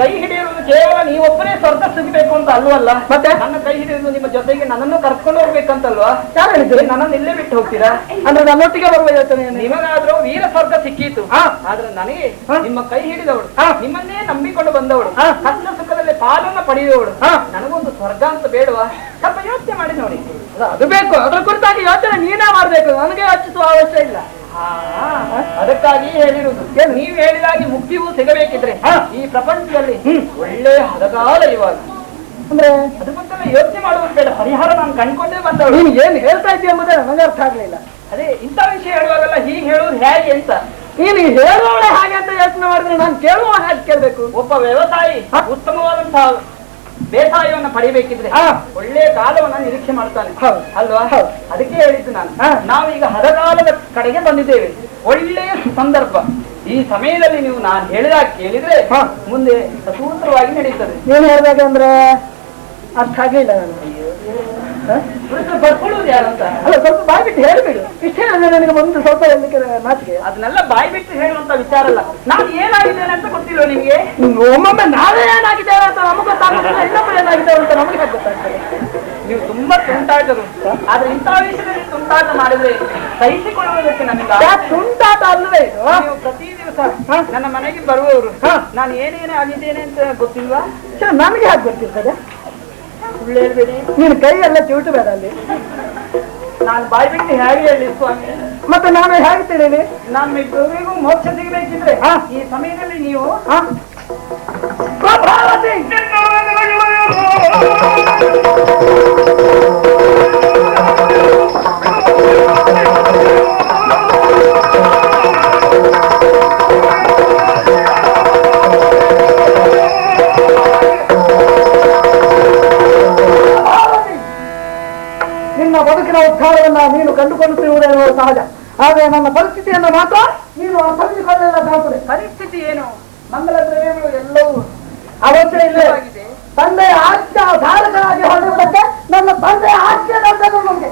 ಕೈ ಹಿಡಿಯುವುದು ಕೇವಲ ನೀವೊಬ್ಬರೇ ಸ್ವರ್ಗ ಸಿಗಬೇಕು ಅಂತ ಅಲ್ವಲ್ಲ, ಮತ್ತೆ ನನ್ನ ಕೈ ಹಿಡಿಯುವುದು ನಿಮ್ಮ ಜೊತೆಗೆ ನನ್ನನ್ನು ಕರ್ಕೊಂಡು ಹೋಗ್ಬೇಕಂತಲ್ವಾ? ಯಾರು ಹೇಳಿದ್ರೆ ನನ್ನನ್ನು ಇಲ್ಲೇ ಬಿಟ್ಟು ಹೋಗ್ತೀರಾ? ಅಂದ್ರೆ ನನ್ನೊಟ್ಟಿಗೆ ಬರುವ ಯೋಚನೆ. ನಿಮಗಾದ್ರೂ ವೀರ ಸ್ವರ್ಗ ಸಿಕ್ಕಿತು, ಆದ್ರೆ ನನಗೆ ನಿಮ್ಮ ಕೈ ಹಿಡಿದವಳು, ನಿಮ್ಮನ್ನೇ ನಂಬಿಕೊಂಡು ಬಂದವಳು, ಕಷ್ಟ ಸುಖದಲ್ಲಿ ಪಾಲನ್ನ ಪಡೆಯುವವಳು, ನನಗೊಂದು ಸ್ವರ್ಗ ಅಂತ ಬೇಡವಾ? ಸ್ವಲ್ಪ ಯೋಚನೆ ಮಾಡಿ ನೋಡಿ. ಅದು ಬೇಕು, ಅದ್ರ ಕುರಿತಾಗಿ ಯೋಚನೆ ನೀನೇ ಮಾಡ್ಬೇಕು, ನನಗೆ ಯೋಚಿಸುವ ಅವಶ್ಯ ಇಲ್ಲ. ಅದಕ್ಕಾಗಿ ಹೇಳಿರುವುದು, ನೀವು ಹೇಳಿದಾಗಿ ಮುಕ್ತಿಯೂ ಸಿಗಬೇಕಿದ್ರೆ ಈ ಪ್ರಪಂಚದಲ್ಲಿ ಒಳ್ಳೆ ಹದಗಾಲ ಇವಾಗ ಅಂದ್ರೆ ಅದಕ್ಕೊಂದೆಲ್ಲ ಯೋಚನೆ ಮಾಡುವುದು ಬೇಡ, ಪರಿಹಾರ ನಾನು ಕಂಡ್ಕೊಂಡೇ ಬಂದವಳು. ನೀನು ಏನ್ ಹೇಳ್ತಾ ಇದ್ದೀಯ ಎಂಬುದೇ ನನಗೆ ಅರ್ಥ ಆಗ್ಲಿಲ್ಲ. ಅದೇ ಇಂಥ ವಿಷಯ ಹೇಳುವಾಗಲ್ಲ ಹೀಗೆ ಹೇಳುವುದು ಹೇಗೆ ಅಂತ. ನೀನು ಹೇಳುವವಳೆ ಹಾಗೆ ಅಂತ ಯೋಚನೆ ಮಾಡಿದ್ರೆ ನಾನು ಕೇಳುವ ಹಾಗೆ ಕೇಳ್ಬೇಕು. ಒಬ್ಬ ವ್ಯವಸಾಯಿ ಉತ್ತಮವಾದಂತಹ ಬೇಸಾಯವನ್ನು ಪಡಿಬೇಕಿದ್ರೆ ಒಳ್ಳೆಯ ಕಾಲವನ್ನ ನಿರೀಕ್ಷೆ ಮಾಡ್ತಾನೆ ಅಲ್ವಾ? ಅದಕ್ಕೆ ಹೇಳಿದ್ದು ನಾನು, ನಾವೀಗ ಹದಗಾಲದ ಕಡೆಗೆ ಬಂದಿದ್ದೇವೆ. ಒಳ್ಳೆಯ ಸಂದರ್ಭ. ಈ ಸಮಯದಲ್ಲಿ ನೀವು ನಾನು ಹೇಳಿದಾಗ ಕೇಳಿದ್ರೆ ಮುಂದೆ ಸೂತ್ರವಾಗಿ ನಡೀತದೆ. ನೀನು ಹೇಳ್ಬೇಕಂದ್ರೆ ಅರ್ಥ ಆಗ್ಲಿಲ್ಲ ಬರ್ಕೊಳ್ಳುವುದು ಯಾರಂತ ಅಲ್ಲ, ಸ್ವಲ್ಪ ಬಾಯಿ ಬಿಟ್ಟು ಹೇಳ್ಬಿಡು. ಇಷ್ಟೇ ನನಗೆ ಒಂದು ಸ್ವಲ್ಪ ಹೇಳಲಿಕ್ಕೆ ನಾಚಿಕೆ. ಅದನ್ನೆಲ್ಲ ಬಾಯಿ ಬಿಟ್ಟು ಹೇಳುವಂತ ವಿಚಾರ ಅಲ್ಲ. ನಾನು ಏನಾಗಿದ್ದೇನೆ ಅಂತ ಗೊತ್ತಿಲ್ಲ ನಿಮಗೆ. ಒಮ್ಮೊಮ್ಮೆ ನಾವೇ ಏನಾಗಿದ್ದೇವೆ ಅಂತ ನಮಗೆ ಗೊತ್ತಾಗ್ತದೆ, ಇನ್ನೊಬ್ಬರು ಏನಾಗಿದ್ದೇವೆ ಅಂತ ನಮಗೆ ಗೊತ್ತಾಗ್ತದೆ. ನೀವು ತುಂಬಾ ತುಂಟಾಟರು, ಆದ್ರೆ ಇಂತಹ ವಿಷಯದಲ್ಲಿ ತುಂಟಾಟ ಮಾಡಿದ್ರೆ ಸಹಿಸಿಕೊಳ್ಳುವುದಕ್ಕೆ ನನಗೆ ತುಂಟಾಟ ಅಲ್ಲವೇ ಇದು. ನೀವು ಪ್ರತಿ ದಿವಸ ನನ್ನ ಮನೆಗೆ ಬರುವವರು ನಾನು ಏನೇನೇ ಆಗಿದ್ದೇನೆ ಅಂತ ಗೊತ್ತಿಲ್ವಾ? ನನಗೆ ಹಾಗೆ ಗೊತ್ತಿರ್ತದೆ. ಸುಳ್ಳು ಹೇಳ್ಬೇಡಿ. ನೀನು ಕೈ ಎಲ್ಲ ಚಿವುಟು ಬೇಡ ಅಲ್ಲಿ. ನಾನು ಬಾಯಿ ಬಿಟ್ಟು ಹೇಗೆ ಹೇಳಿ ಸ್ವಾಮಿ? ಮತ್ತೆ ನಾನು ಹೇಗೆ ತಿಳಿಯಲಿ? ನಾನು ಇಬ್ಬರಿಗೂ ಮೋಕ್ಷ ಸಿಗಬೇಕಿದ್ರೆ ಈ ಸಮಯದಲ್ಲಿ ನೀವು ನಿನ್ನ ಬದುಕಿನ ಉದ್ಧಾರವನ್ನ ನೀನು ಕಂಡುಕೊಳ್ಳುತ್ತಿರುವುದೇನೋ ಸಹಜ, ಆದರೆ ನನ್ನ ಪರಿಸ್ಥಿತಿಯನ್ನು ಮಾತ್ರ ನೀನು ಅರ್ಥವಿಸಿಕೊಳ್ಳಬೇಕಾಗುತ್ತದೆ. ಪರಿಸ್ಥಿತಿ ಏನು? ಮಂಗಲ ದ್ರವ್ಯಗಳು ಎಲ್ಲವೂ ಅವಶ್ಯ ಇಲ್ಲವಾಗಿದೆ. ತಂದೆಯ ಆಜ್ಞೆ ಧಾರಕರಾಗಿ ಹೊರಡುವುದಕ್ಕೆ ನನ್ನ ತಂದೆಯ ಆಜ್ಞೆ ನಮಗೆ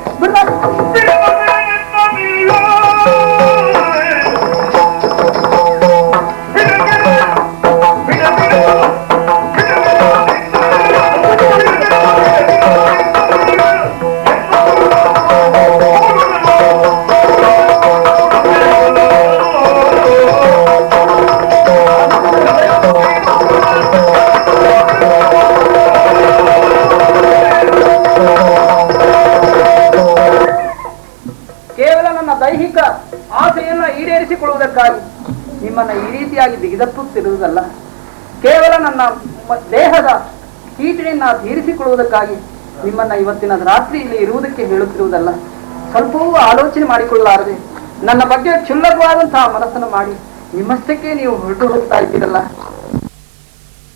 ಆಸೆಯನ್ನು ಈಡೇರಿಸಿಕೊಳ್ಳುವುದಕ್ಕಾಗಿ ನಿಮ್ಮನ್ನ ಈ ರೀತಿಯಾಗಿ ಬಿಗಿದಪ್ಪುತ್ತಿರುವುದಲ್ಲ. ಕೇವಲ ನನ್ನ ದೇಹದ ಕೀಟಣಿಯನ್ನ ತೀರಿಸಿಕೊಳ್ಳುವುದಕ್ಕಾಗಿ ನಿಮ್ಮನ್ನ ಇವತ್ತಿನ ರಾತ್ರಿ ಇಲ್ಲಿ ಇರುವುದಕ್ಕೆ ಹೇಳುತ್ತಿರುವುದಲ್ಲ. ಸ್ವಲ್ಪವೂ ಆಲೋಚನೆ ಮಾಡಿಕೊಳ್ಳಲಾರದೆ ನನ್ನ ಬಗ್ಗೆ ಕ್ಷುಲ್ಲಕವಾದಂತಹ ಮನಸ್ಸನ್ನು ಮಾಡಿ ನಿಮ್ಮಷ್ಟಕ್ಕೆ ನೀವು ಹೊರಟು ಹೋಗ್ತಾ ಇದ್ದೀರಲ್ಲ.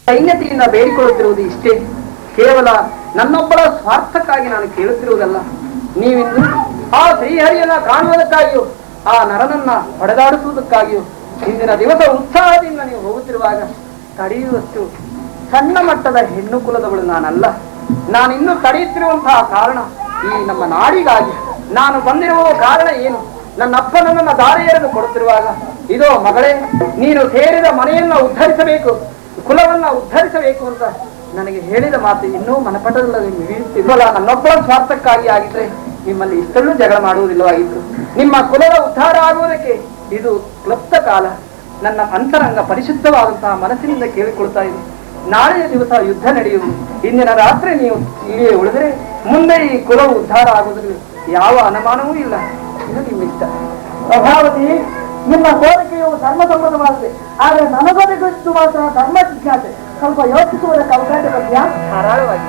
ಸೈನ್ಯತೆಯಿಂದ ಬೇಡಿಕೊಳ್ಳುತ್ತಿರುವುದು ಇಷ್ಟೇ. ಕೇವಲ ನನ್ನೊಬ್ಬರ ಸ್ವಾರ್ಥಕ್ಕಾಗಿ ನಾನು ಕೇಳುತ್ತಿರುವುದಲ್ಲ. ನೀವಿಂದು ಆ ಶ್ರೀಹರಿಯನ್ನ ಕಾಣುವುದಕ್ಕಾಗಿಯೂ ಆ ನರನನ್ನ ಹೊಡೆದಾಡಿಸುವುದಕ್ಕಾಗಿಯೂ ಇಂದಿನ ದಿವಸ ಉತ್ಸಾಹದಿಂದ ನೀವು ಹೋಗುತ್ತಿರುವಾಗ ತಡೆಯುವಷ್ಟು ಸಣ್ಣ ಮಟ್ಟದ ಹೆಣ್ಣು ಕುಲದವಳು ನಾನಲ್ಲ. ನಾನಿನ್ನೂ ತಡೆಯುತ್ತಿರುವಂತಹ ಕಾರಣ ಈ ನಮ್ಮ ನಾಡಿಗಾಗಿ. ನಾನು ಬಂದಿರುವ ಕಾರಣ ಏನು? ನನ್ನ ಅಪ್ಪ ನನ್ನನ್ನ ದಾರಿಯರನ್ನು ಕೊಡುತ್ತಿರುವಾಗ, ಇದೋ ಮಗಳೇ, ನೀನು ಸೇರಿದ ಮನೆಯನ್ನ ಉದ್ಧರಿಸಬೇಕು, ಕುಲವನ್ನ ಉದ್ಧರಿಸಬೇಕು ಅಂತ ನನಗೆ ಹೇಳಿದ ಮಾತು ಇನ್ನೂ ಮನಪಟದಲ್ಲಿ ಮಿಡಿಯುತ್ತಿಲ್ಲ. ನನ್ನೊಬ್ಬರ ಸ್ವಾರ್ಥಕ್ಕಾಗಿ ಆಗಿದ್ರೆ ನಿಮ್ಮಲ್ಲಿ ಇಷ್ಟೆಲ್ಲೂ ಜಗಳ ಮಾಡುವುದಿಲ್ಲವಾಗಿತ್ತು. ನಿಮ್ಮ ಕುಲದ ಉದ್ಧಾರ ಆಗುವುದಕ್ಕೆ ಇದು ಕ್ಲಪ್ತ ಕಾಲ. ನನ್ನ ಅಂತರಂಗ ಪರಿಶುದ್ಧವಾದಂತಹ ಮನಸ್ಸಿನಿಂದ ಕೇಳಿಕೊಳ್ತಾ ಇದೆ. ನಾಳೆಯ ದಿವಸ ಯುದ್ಧ ನಡೆಯುವುದು. ಇಂದಿನ ರಾತ್ರಿ ನೀವು ಇಲ್ಲಿಯೇ ಉಳಿದರೆ ಮುಂದೆ ಈ ಕುಲವು ಉದ್ಧಾರ ಆಗುವುದರಲ್ಲಿ ಯಾವ ಅನುಮಾನವೂ ಇಲ್ಲ. ಇದು ನಿಮ್ಮಿಷ್ಟ. ಪ್ರಭಾವತಿ, ನಿಮ್ಮ ಕೋರಿಕೆಯು ಧರ್ಮಸಮ್ಮತವಾಗಿದೆ, ಆದರೆ ನನಗೊದಗಿದ್ದು ಮಾತ್ರ ಧರ್ಮ ಜಿಜ್ಞಾಸೆ. ಸ್ವಲ್ಪ ಯೋಚಿಸುವುದಕ್ಕೆ ಅವಕಾಶ ಕೊಡ್ತೀಯಾ? ಧಾರಾಳವಾಗಿ.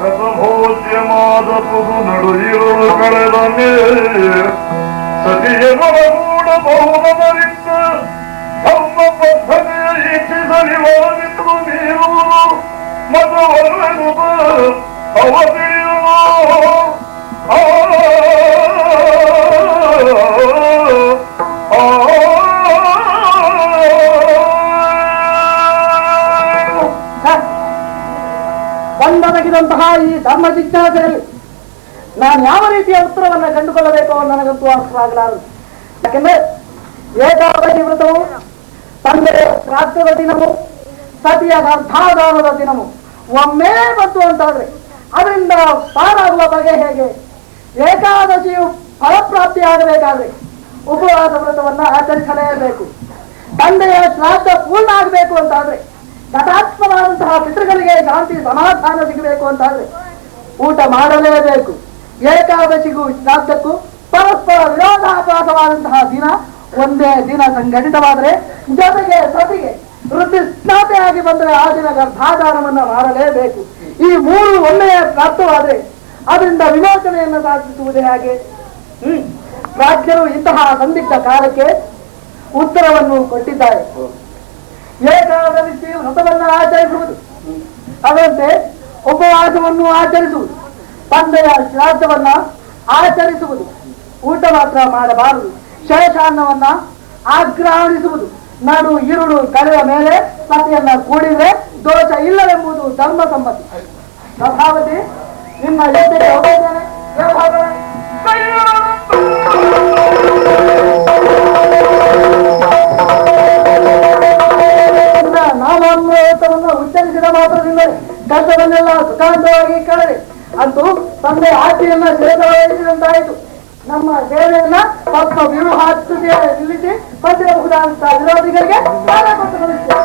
ಪ್ರಥಮೋದ್ಯಮಾದ ಪುದು ನಡುವಿರುಳು ಕಳೆದನೆ ಸತಿಯನು ಮೂಡ ಬಹುಮರಿಂದ ಧರ್ಮ ಪದ್ಧತಿಯ ಈಕ್ಷಿಸಲಿವಾನಿತ್ತು ನೀರು ಮತವಲ್ಲನು ಅವಧಿಯೋ ಬಂದೊದಗಿದಂತಹ ಈ ಧರ್ಮ ಜಿಜ್ಞಾಸೆಯಲ್ಲಿ ನಾನು ಯಾವ ರೀತಿಯ ಉತ್ತರವನ್ನು ಕಂಡುಕೊಳ್ಳಬೇಕೋ ನನಗಂತೂ ಅರ್ಥವಾಗಲಾರದು. ಯಾಕೆಂದ್ರೆ ಏಕಾದಶಿ ವ್ರತವು ತಂದೆಯ ಶ್ರಾದ್ದದ ದಿನವು ಸತಿಯ ಗರ್ಭಾಧಾನದ ದಿನವು ಒಮ್ಮೆ ಬಂತು ಅಂತಾದ್ರೆ ಅದರಿಂದ ಪಾರಾಗುವ ಬಗೆ ಹೇಗೆ? ಏಕಾದಶಿಯು ಫಲಪ್ರಾಪ್ತಿಯಾಗಬೇಕಾದ್ರೆ ಉಪವಾಸ ವ್ರತವನ್ನ ಆಚರಿಸಲೇಬೇಕು. ತಂದೆಯ ಶ್ರಾದ್ದ ಪೂರ್ಣ ಆಗಬೇಕು ಅಂತಾದ್ರೆ, ಘಟಾತ್ಮವಾದಂತಹ ಪಿತೃಗಳಿಗೆ ಶಾಂತಿ ಸಮಾಧಾನ ಸಿಗಬೇಕು ಅಂತಾದ್ರೆ ಊಟ ಮಾಡಲೇಬೇಕು. ಏಕಾದಶಿಗೂ ಶ್ರಾದ್ದಕ್ಕೂ ಪರಸ್ಪರ ವಿರೋಧಾಭಾಸವಾದಂತಹ ದಿನ ಒಂದೇ ದಿನ ಸಂಘಟಿತವಾದರೆ, ಜೊತೆಗೆ ಸತಿಗೆ ವೃತ್ತಿ ಸ್ನಾತೆಯಾಗಿ ಬಂದರೆ ಆ ದಿನ ಗರ್ಭಾಧಾನವನ್ನ ಮಾಡಲೇಬೇಕು. ಈ ಮೂರು ಒಳ್ಳೆಯ ಪ್ರಾಪ್ತವಾದರೆ ಅದರಿಂದ ವಿಮೋಚನೆಯನ್ನು ಸಾಧಿಸುವುದೇ ಹಾಗೆ. ರಾಜ್ಯರು ಇಂತಹ ಸಂದಿಗ್ಧ ಕಾಲಕ್ಕೆ ಉತ್ತರವನ್ನು ಕೊಟ್ಟಿದ್ದಾರೆ. ಏಕಾದಶಿ ವ್ರತವನ್ನು ಆಚರಿಸುವುದು, ಅದರಂತೆ ಉಪವಾಸವನ್ನು ಆಚರಿಸುವುದು, ತಂದೆಯ ಶ್ರಾದ್ದವನ್ನ ಆಚರಿಸುವುದು, ಊಟ ಮಾತ್ರ ಮಾಡಬಾರದು, ಶೇಷಾನ್ನವನ್ನ ಆಗ್ರಹಿಸುವುದು, ನಡು ಇರುಳು ಕಳೆದ ಮೇಲೆ ಸತಿಯನ್ನ ಕೂಡಿದ್ರೆ ದೋಷ ಇಲ್ಲವೆಂಬುದು ಧರ್ಮ ಸಮ್ಮತಿ. ತಥಾವತಿ ನಿಮ್ಮ ಯೋಚನೆ ಹೋಗಿದ್ದೇನೆ. ನಾಮಾಮೃತವನ್ನು ಉಚ್ಚರಿಸಿದ ಮಾತ್ರದಿಂದ ಕಷ್ಟವನ್ನೆಲ್ಲ ಸುಖಾಂತವಾಗಿ ಕಳೆದೆ. ಅಂತೂ ತಂದೆ ಆಜ್ಞೆಯನ್ನ ಸೇರಿದಂತಾಯಿತು. ನಮ್ಮ ಸೇವೆಯನ್ನ ಸ್ವಲ್ಪ ವ್ಯೂಹಾತ್ಮಕ ನಿಲ್ಲಿಸಿ ಬಂದಿರಬಹುದಾದಂತಹ ವಿರೋಧಿಗಳಿಗೆ ಕಾಲ ಕೊಟ್ಟು ಕಳಿಸಿದೆ.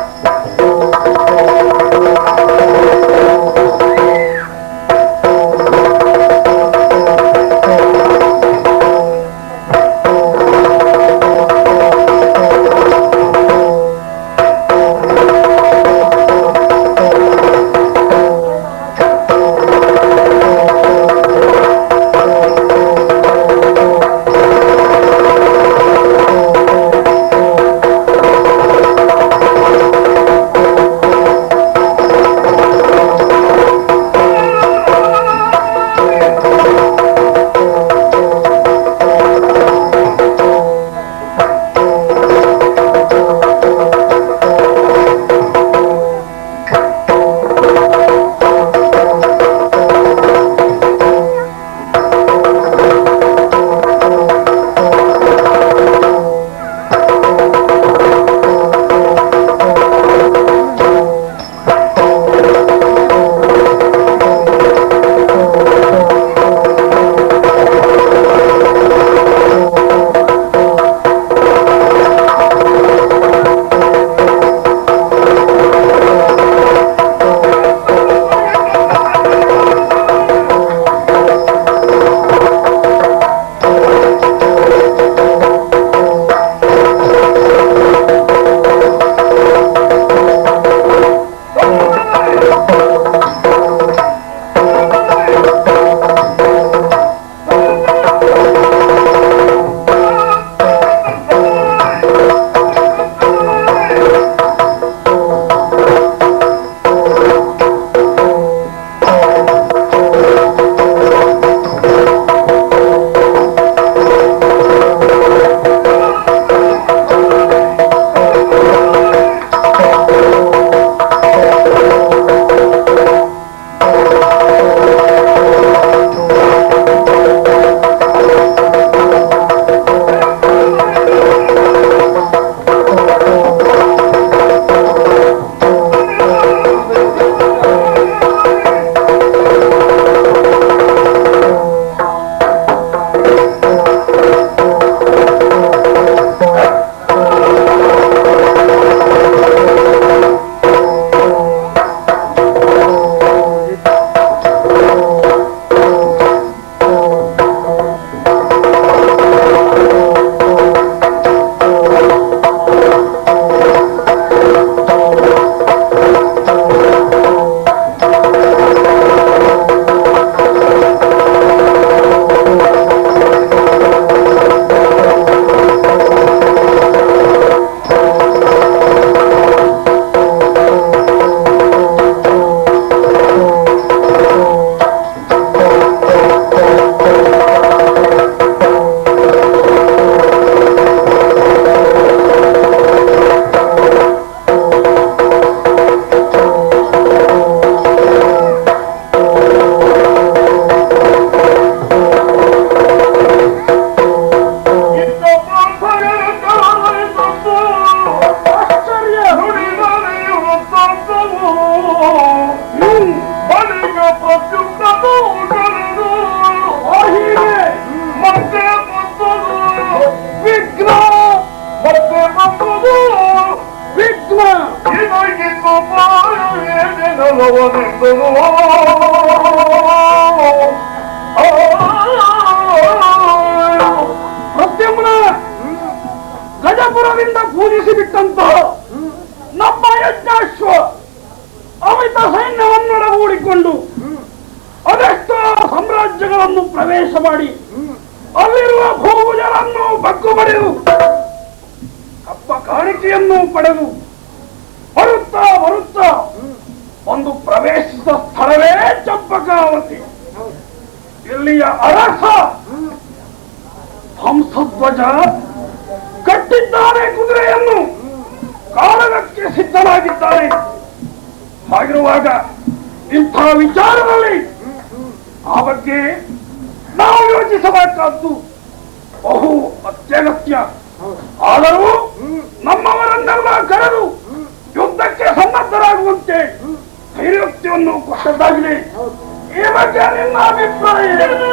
ಪ್ರದ್ಯುಮ್ನ ಗಜಪುರದಿಂದ ಪೂಜಿಸಿ ಬಿಟ್ಟಂತಹ ನಮ್ಮ ಯಜ್ಞಾಶ್ವ ಅಮಿತ ಸೈನ್ಯವನ್ನೊಡಗೂಡಿಕೊಂಡು ಅದೆಷ್ಟೋ ಸಾಮ್ರಾಜ್ಯಗಳನ್ನು ಪ್ರವೇಶ ಮಾಡಿ ಅಲ್ಲಿರುವ ಭೂಜರನ್ನು ಬಗ್ಗು ಬಡಿದು ಕಪ್ಪ ಕಾಣಿಕೆಯನ್ನು ಪಡೆದು ಬರುತ್ತಾ ಬರುತ್ತಾ ಒಂದು ಪ್ರವೇಶಿಸಿದ ಸ್ಥಳವೇ ಚಂಪಕಾವತಿ. ಇಲ್ಲಿಯ ಅರಸ ಹಂಸಧ್ವಜ ಕಟ್ಟಿದ್ದಾನೆ, ಕುದುರೆಯನ್ನು ಕಾಳಗಕ್ಕೆ ಸಿದ್ಧನಾಗಿದ್ದಾನೆ. ಹಾಗಿರುವಾಗ ಇಂಥ ವಿಚಾರದಲ್ಲಿ ಆ ಬಗ್ಗೆ ನಾವು ಯೋಚಿಸಬೇಕಾದ್ದು ಬಹು ಅತ್ಯಗತ್ಯ. ಆದರೂ ನಮ್ಮವರನ್ನೆಲ್ಲ ಕರೆದು ಯುದ್ಧಕ್ಕೆ ಸನ್ನದ್ಧರಾಗುವಂತೆ ಧೈರ್ಯೋಕ್ತಿಯನ್ನು ಕೊಟ್ಟದ್ದಾಗಿದೆ. ಈ ಬಗ್ಗೆ ನಿನ್ನ ಅಭಿಪ್ರಾಯ ಏನು?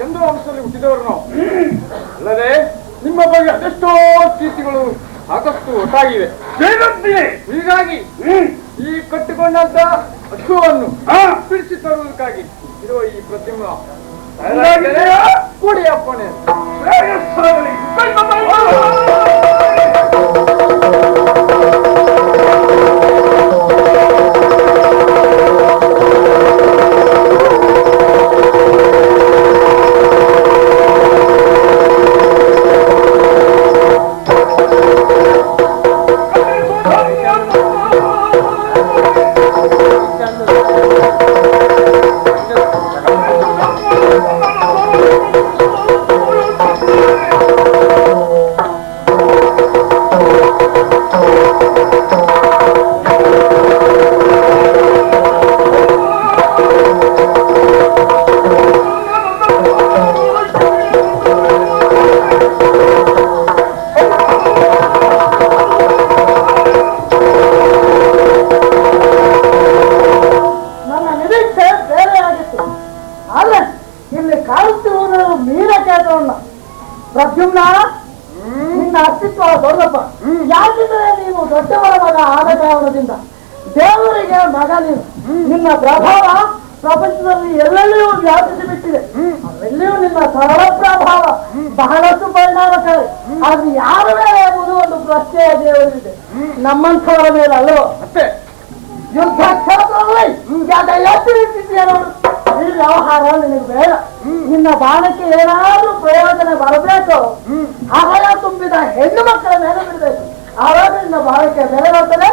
ಚಂದ್ರವಂಶದಲ್ಲಿ ಹುಟ್ಟಿದವರು ನಾವು. ಅಲ್ಲದೆ ನಿಮ್ಮ ಬಗ್ಗೆ ಅದೆಷ್ಟೋ ಕೀರ್ತಿಗಳು ಸಾಕಷ್ಟು ಒಟ್ಟಾಗಿವೆ. ಹೀಗಾಗಿ ಈ ಕಟ್ಟಿಕೊಂಡಂತ ಅಶ್ವವನ್ನು ಬಿಡಿಸಿ ತರುವುದಕ್ಕಾಗಿ ಇರುವ ಈ ಪ್ರತಿಮ ಕೂಡಿ ಅಪ್ಪಣೆ. ಪ್ರದ್ಯುಮ್ನ, ನಿನ್ನ ಅಸ್ತಿತ್ವ ದೊಡ್ಡಪ್ಪ. ಯಾಕಿದ್ರೆ ನೀನು ದೊಡ್ಡವರ ಮಗ ಆದ ಕಾರಣದಿಂದ ದೇವರಿಗೆ ಮಗ ನೀನು. ನಿನ್ನ ಪ್ರಭಾವ ಪ್ರಪಂಚದಲ್ಲಿ ಎಲ್ಲೆಲ್ಲಿಯೂ ವ್ಯಾಪಿಸಿ ಬಿಟ್ಟಿದೆ. ಅವೆಲ್ಲಿಯೂ ನಿನ್ನ ಸರಳ ಪ್ರಭಾವ ಬಹಳಷ್ಟು ಪರಿಣಾಮಕಾರಿ. ಆದ್ರೆ ಯಾರ ಮೇಲೆ ಎಂಬುದು ಒಂದು ಪ್ರಶ್ನೆಯ ದೇವರಿದೆ, ನಮ್ಮಂಥವರ ಮೇಲೆ ಅಲ್ಲೋ. ಮತ್ತೆ ಯುದ್ಧ ಕ್ಷೇತ್ರದಲ್ಲಿ ನೋಡು, ಈ ವ್ಯವಹಾರ ನಿನಗೆ ಬೇಡ. ನಿನ್ನ ಬಾಣಕ್ಕೆ ಏನಾದ್ರೂ ಪ್ರಯೋಜನ ಬರಬೇಕು, ಹೃದಯ ತುಂಬಿದ ಹೆಣ್ಣು ಮಕ್ಕಳ ಮೇಲೆ ಬಿಡಬೇಕು. ಆವಾಗ ನಿನ್ನ ಬಾಣಕ್ಕೆ ಬೆಲೆ ಬರ್ತದೆ.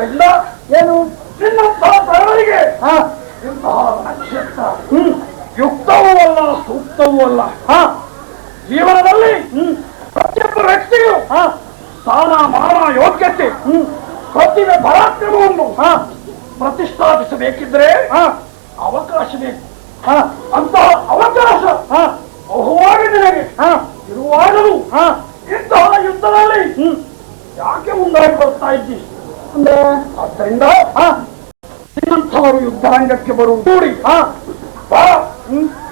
ಆದ್ದರಿಂದ ಏನು ನಿನ್ನಂತಹ ತರವರಿಗೆ ಹಾ ಇಂತಹ ನಕ್ಷತ್ರ ಯುಕ್ತವೂ ಅಲ್ಲ ಸೂಕ್ತವೂ ಅಲ್ಲ. ಜೀವನದಲ್ಲಿ ಪ್ರತಿಯೊಬ್ಬ ವ್ಯಕ್ತಿಯು ಸ್ಥಾನ ಮಾನ ಯೋಗ್ಯತೆ ಪ್ರತಿಭೆ ಪರಾಕ್ರಮವನ್ನು ಪ್ರತಿಷ್ಠಾಪಿಸಬೇಕಿದ್ರೆ ಅವಕಾಶ ಬೇಕು. ಅಂತಹ ಅವಕಾಶ ಬಹುವಾಗಿ ನಿನಗೆ ಇರುವಾಗಲೂ ಇಂತಹ ಯುದ್ಧದಲ್ಲಿ ಯಾಕೆ ಮುಂದಾಗಿ ಬರ್ತಾ ಇದ್ದಿ ಅಂದ್ರೆ ಆದ್ದರಿಂದ ನಿನ್ನಂಥವರು ಯುದ್ಧರಂಗಕ್ಕೆ ಬರುವುದು ಕೂಡಿ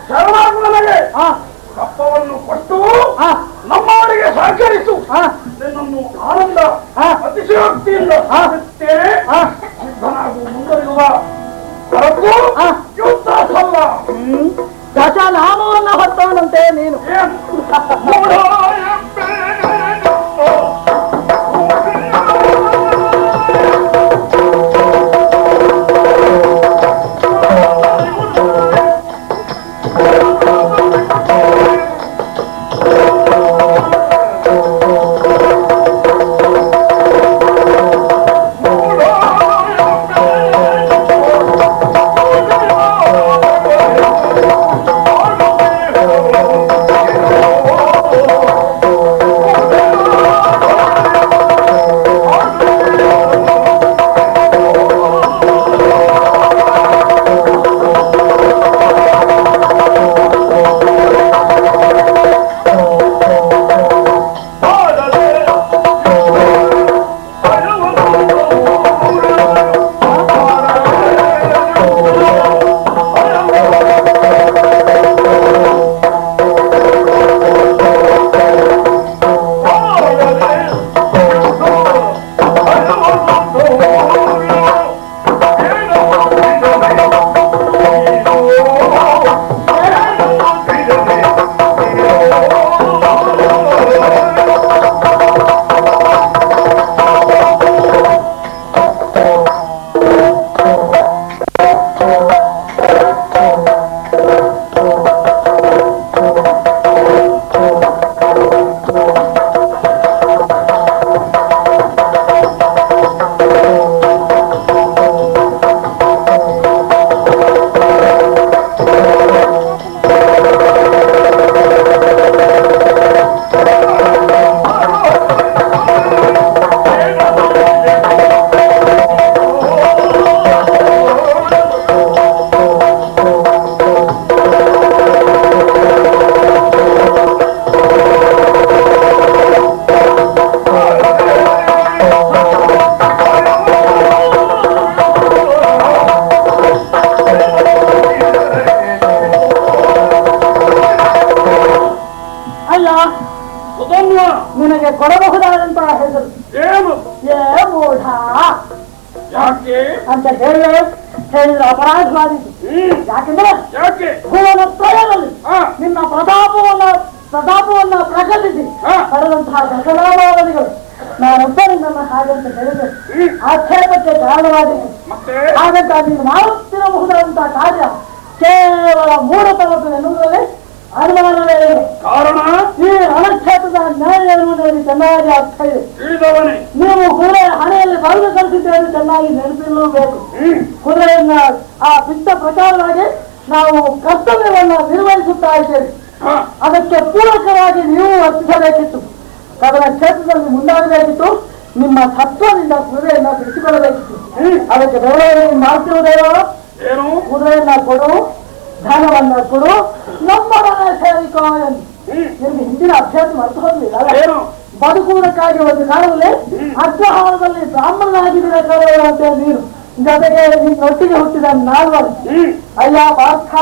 ಶರಣಾಗು ನನಗೆ ಕಪ್ಪವನ್ನು ಕೊಟ್ಟು ನಮ್ಮವರಿಗೆ ಸಹಕರಿಸು. ನಿನ್ನನ್ನು ಆನಂದ ಅತಿಶಯೋಕ್ತಿಯಿಂದ ಸಿದ್ಧನಾಗು. ಮುಂದರಿಯುವ ಹೊರತು ಯುದ್ಧ ಸಲ್ಲ. ದಶನಾಮವನ್ನು ಹೊತ್ತವನಂತೆ ನೀನು. ನಿನಗೆ ಕೊಡಬಹುದಾದಂತಹ ಹೆಸರು ಏನು? ಏ ಮೂಢ ಯಾಕೆ ಅಂತ ಹೇಳಿದ್ರೆ ಅಪರಾಧವಾದೀತು. ಯಾಕೆಂದ್ರೆ ಯಾಕೆ ಭುವನ ತ್ರಯದಲ್ಲಿ ನಿನ್ನ ಪ್ರತಾಪವನ್ನ ಪ್ರಕಟಿಸಿ ಪಡೆದಂತಹ ದಶನಾಮಾವಧಿಗಳು ನಾನೊಬ್ಬ ನಿನ್ನನ್ನು ಹಾಗಂತ ಹೇಳಿದೆ ಆಕ್ಷೇಪಕ್ಕೆ ಕಾರಣವಾದೀತು. ಹಾಗಂತ ನೀನು ಮಾಡುತ್ತಿರಬಹುದಾದಂತಹ ಕಾರ್ಯ ಕೇವಲ ಮೂಢತನದ್ದು ಎನ್ನುವುದರಲ್ಲಿ ಅನುಮಾನವೇ ಇದೆ. ಕಾರಣ ಈ ರಣಕ್ಷೇತ್ರದ ನ್ಯಾಯ ಎನ್ನುವುದರಲ್ಲಿ ಚೆನ್ನಾಗಿ ಅರ್ಥ ಇದೆ. ನೀವು ಕುದುರೆ ಹಣೆಯಲ್ಲಿ ಬರೆದು ಕಲಿಸಿದ್ದೇವೆ ಚೆನ್ನಾಗಿ ನೆನಪಿರಬೇಕು. ಕುದುರೆಯನ್ನ ಆ ಬಿಟ್ಟ ಪ್ರಕಾರವಾಗಿ ನಾವು ಕರ್ತವ್ಯವನ್ನ ನಿರ್ವಹಿಸುತ್ತಾ ಇದ್ದೇವೆ. ಅದಕ್ಕೆ ಪೂರಕವಾಗಿ ನೀವು ವರ್ತಿಸಬೇಕಿತ್ತು. ಕದನ ಕ್ಷೇತ್ರದಲ್ಲಿ ಮುಂದಾಗಬೇಕಿತ್ತು. ನಿಮ್ಮ ಸತ್ವದಿಂದ ಕುದುರೆಯನ್ನ ಬಿಡಿಸಿಕೊಳ್ಳಬೇಕಿತ್ತು. ಅದಕ್ಕೆ ಬೇರೆ ಮಾಡ್ತಿರುವುದೇನೋ ಏನು? ಕುದುರೆಯನ್ನ ಕೊಡು, ಧನವನ್ನ ಕೊಡು, ನಮ್ಮೊಡನೆ ಸೇರಿಕೋ ಎಂದು ನಿಮ್ಗೆ ಹಿಂದಿನ ಅಭ್ಯಾಸ ಮರೆತು ಹೋಗಲಿಲ್ಲ. ಬದುಕುವುದಕ್ಕಾಗಿ ಒಂದು ಕಾಲದಲ್ಲಿ ಅಗ್ರಹಾರದಲ್ಲಿ ಬ್ರಾಹ್ಮಣನಾಗಿದ್ದ ನೀನು ಜೊತೆಗೆ ನಿನ್ನೊಟ್ಟಿಗೆ ಹುಟ್ಟಿದ ನಾಲ್ವರು ಅಯ್ಯ ಪಾರ್ಥ,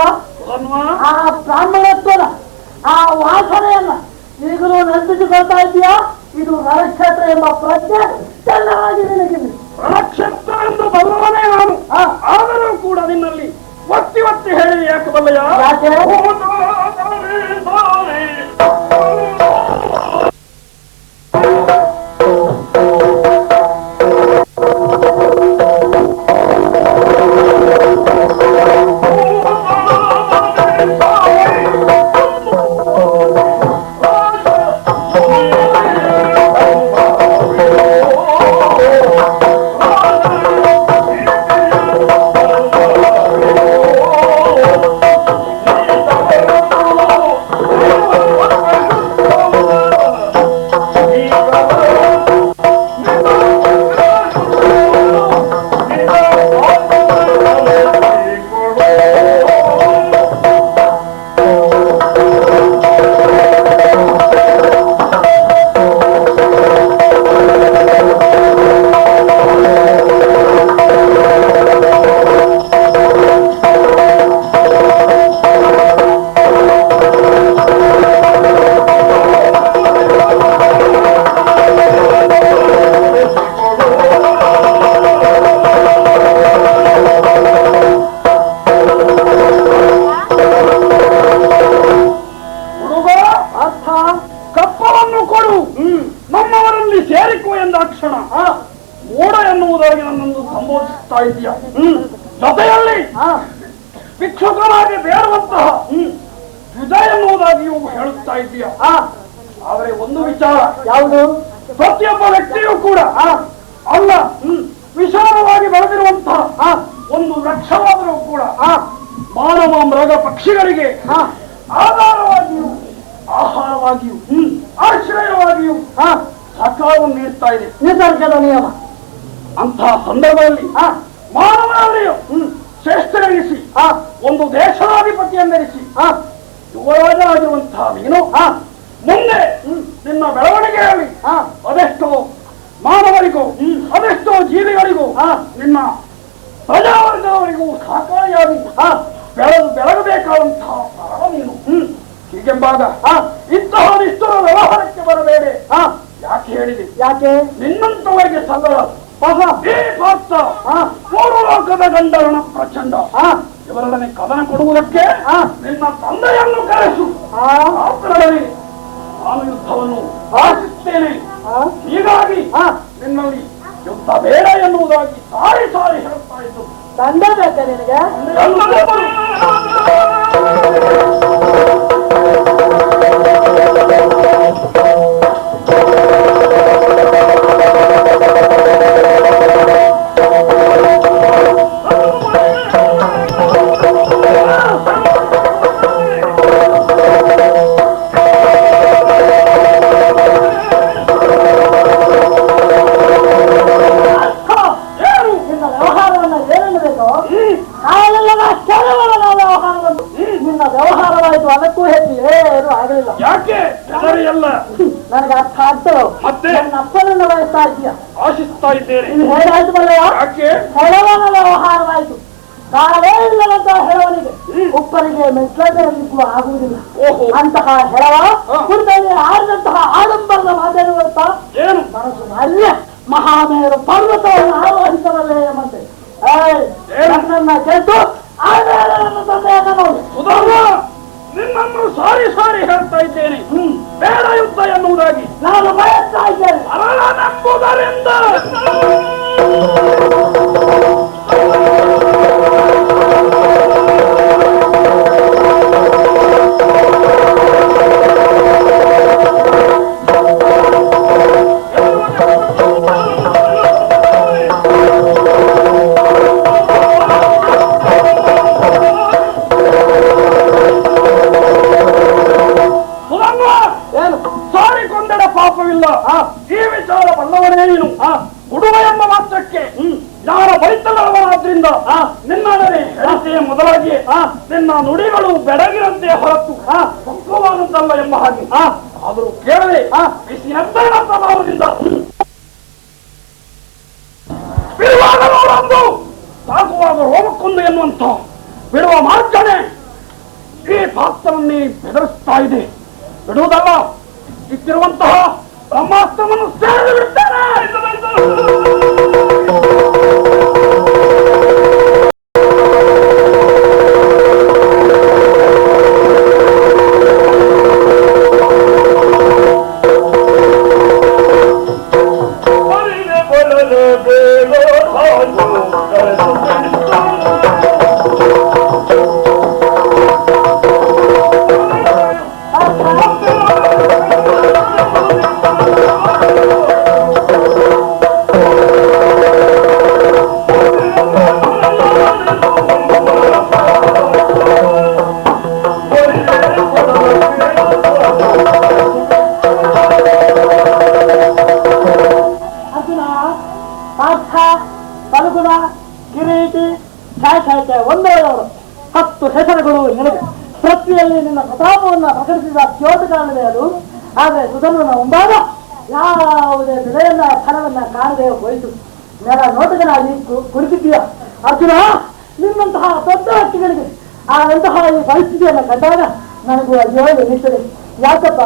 ಆ ಬ್ರಾಹ್ಮಣತ್ವದ ಆ ವಾಸನೆಯನ್ನ ಈಗಲೂ ನೆನಪಿಸಿಕೊಳ್ತಾ ಇದೆಯಾ? ಇದು ರಣಕ್ಷೇತ್ರ ಎಂಬ ಪ್ರಜ್ಞೆ ಚೆನ್ನಾಗಿ ನಿನಗಿದೆ. ರಣಕ್ಷೇತ್ರ ಎಂದು ಬಲ್ಲವನೇ ನಾನು, ಆದರೂ ಕೂಡ ನಿನ್ನಲ್ಲಿ ಒತ್ತಿ ಒತ್ತಿ ಹೇಳಿ ಯಾಕೆ ಬಲ್ಲಯ್ಯ? ಯಾಕೆ? ಸಂಬೋಧಿಸ್ತಾ ಇದೆಯಾ? ಜೊತೆಯಲ್ಲಿ ಭಿಕ್ಷುಕರಾಗಿ ಬೇಡುವಂತಹ ಹೃದಯ ಎನ್ನುವುದಾಗಿಯೂ ಹೇಳುತ್ತಾ ಇದೆಯಾ? ಆದರೆ ಒಂದು ವಿಚಾರ, ಯಾವುದು? ಪ್ರತಿಯೊಬ್ಬ ವ್ಯಕ್ತಿಯೂ ಕೂಡ ಅಲ್ಲ ವಿಶಾಲವಾಗಿ ಬೆಳೆದಿರುವಂತಹ ಒಂದು ವೃಕ್ಷವಾದರೂ ಕೂಡ ಮಾನವ ಮೃಗ ಪಕ್ಷಿಗಳಿಗೆ ಆಧಾರವಾಗಿಯೂ ಆಹಾರವಾಗಿಯೂ ಆಶ್ರಯವಾಗಿಯೂ ಸಕಾಲವನ್ನು ನೀಡ್ತಾ ಇದೆ ನಿಸರ್ಗದ ನಿಯಮ. ಅಂತಹ ಸಂದರ್ಭದಲ್ಲಿ ಮಾನವರವರೆಯು ಶ್ರೇಷ್ಠರೆನಿಸಿ ಒಂದು ದೇಶಾಧಿಪತಿಯನ್ನೆನಿಸಿ ಯುವರಾಜ ಆಗಿರುವಂತಹ ನೀನು ಮುಂದೆ ನಿನ್ನ ಬೆಳವಣಿಗೆಯಲ್ಲಿ ಅದೆಷ್ಟೋ ಮಾನವರಿಗೂ ಅದೆಷ್ಟೋ ಜೀವಿಗಳಿಗೂ ನಿನ್ನ ಪ್ರಜಾವರ್ಗದವರಿಗೂ ಸಹಕಾರಿಯಾಗಿ ಬೆಳಗಬೇಕಾದಂತಹ ಕಾರಣ ನೀನು. ಹೀಗೆಂಬಾಗ ಇಂತಹ ನಿಷ್ಠುರ ವ್ಯವಹಾರಕ್ಕೆ ಬರಬೇಡಿ. ಯಾಕೆ ಹೇಳಿದೆ? ಯಾಕೆ? ನಿನ್ನಂತವರಿಗೆ ಸದರ ಈ ಪಾತ್ರ ಪೂರ್ವಲೋಕದ ಗಂಡರಣ ಪ್ರಚಂಡ ಇವರೊಡನೆ ಕದನ ಕೊಡುವುದಕ್ಕೆ ನಿನ್ನ ತಂದೆಯನ್ನು ಕರೆಸು. ಆತನೊಡನೆ ನಾನು ಯುದ್ಧವನ್ನು ಆಶಿಸುತ್ತೇನೆ. ಹೀಗಾಗಿ ನಿನ್ನಲ್ಲಿ ಯುದ್ಧ ಬೇಡ ಎನ್ನುವುದಾಗಿ ಸಾರಿ ಸಾರಿ ಹೇಳುತ್ತಾ ಇದ್ದು. ತಂದೆ ಬೇಕಾ ನಿನಗೆ? ವ್ಯವಹಾರವಾಯಿತು, ಅದಕ್ಕೂ ಹೆಚ್ಚು ಏನು ಆಗಲಿಲ್ಲ. ಯಾಕೆ? ನನಗೆ ಅರ್ಥ ಆಗ್ತದೆ. ಮತ್ತೆ ನನ್ನ ಅಪ್ಪನನ್ನ ಬಯಸ್ತಾ ಇದೀಯ, ಆಶಿಸ್ತಾ ಇದ್ದೇನೆ. ಇದು ಹೇಗಾಯ್ತು ಬಲ್ಲಯ್ಯ? ಯಾಕೆ? ಹೆಳವನ ವ್ಯವಹಾರವಾಯಿತು. ಕಾಲವೇ ಇಲ್ಲದಂತಹ ಹೆಳವನಿಗೆ ಉಪ್ಪರಿಗೆ ಮೆಚ್ಚಲಿಕ್ಕೂ ಆಗುವುದಿಲ್ಲ. ಅಂತಹ ಹೆಳವ ಕುರಿತಲ್ಲಿ ಆಡಿದಂತಹ ಆಡಂಬರದ ಮಾತೇನು ಗೊತ್ತಾ? ಏನು? ಮನಸ್ಸು ಮಾಲಿನ್ಯ ಮಹಾಮೇರು ಪರ್ವತವನ್ನು ಆರೋಹಿಸಬಲ್ಲೆ ಎಂಬಂತೆ ನನ್ನನ್ನ ಗೆದ್ದು ಆಮೇಲೆ ನನ್ನ ತಂದೆಯನ್ನ ನೋಡಿ. ನಿನ್ನನ್ನು ಸಾರಿ ಸಾರಿ ಹೇಳ್ತಾ ಇದ್ದೇನೆ, ಬೇಡ ಯುದ್ಧ ಎನ್ನುವುದಾಗಿ ನಾನು ಬಯಸ್ತಾ ಇದ್ದೇನೆ. ಅರಳನೆಂಬುದರಿಂದ ಪಾಪವಿಲ್ಲ. ಈ ವಿಚಾರ ಬಲ್ಲವನೇ ನೀನು. ಹುಡುಗ ಎಂಬ ಮಾತ್ರಕ್ಕೆ ಯಾರ ಬೈತಲ್ಲವನಾದ್ರಿಂದ ನಿನ್ನೊಡನೆ ಹೆಂಡತಿಯ ಮೊದಲಾಗಿ ನಿನ್ನ ನುಡಿಗಳು ಬೆಡಗಿರಂತೆ ಹೊರತು ಪಕ್ವವಾದದ್ದಲ್ಲ ಎಂಬ ಹಾಗೆ. ಆದರೂ ಕೇಳದೆ ಬಿಸಿ ಎದ್ದನ ಪ್ರಭಾವದಿಂದ ಬಿಡುವಾಗ ನೋಡೊಂದು ಸಾಕುವಾಗ ರೋಮಕ್ಕೊಂದು ಎನ್ನುವಂತ ಬಿಡುವ ಮಾರ್ಗನೆ ಈ ಪಾತ್ರವನ್ನೇ ಬೆದರಿಸ್ತಾ ಇದೆ. ಬಿಡುವುದಲ್ಲ, ಇಟ್ಟಿರುವಂತಹ ಬ್ರಹ್ಮಾಸ್ತ್ರವನ್ನು ಸೇರಿ ಬಿಡ್ತೇನೆ. ಹತ್ತು ಹೆಸರುಗಳು ನಿನಗೆ ಪೃಥ್ವಿಯಲ್ಲಿ ನಿನ್ನ ಪ್ರತಾಪವನ್ನು ಪ್ರಕಟಿಸಿದ ದ್ಯೋತಕಾರಣವೇ ಅದು. ಆದರೆ ಸುಧರ್ಮನ ಮುಂಭಾಗ ಯಾವುದೇ ಬೆಲೆಯನ್ನ ಫಲವನ್ನ ಕಾಣದೆ ಹೋಯಿತು. ನೆಲ ನೋಟಕನಾಗಿ ಕುಳಿತಿದ್ದೀಯ ಅರ್ಜುನ. ನಿನ್ನಂತಹ ದೊಡ್ಡ ವ್ಯಕ್ತಿಗಳಿಗೆ ಆದಂತಹ ಈ ಪರಿಸ್ಥಿತಿಯನ್ನು ಕಂಡಾಗ ನನಗೂ ಅಯ್ಯೋ ಎನ್ನಿಸ್ತದೆ. ಯಾಕಪ್ಪ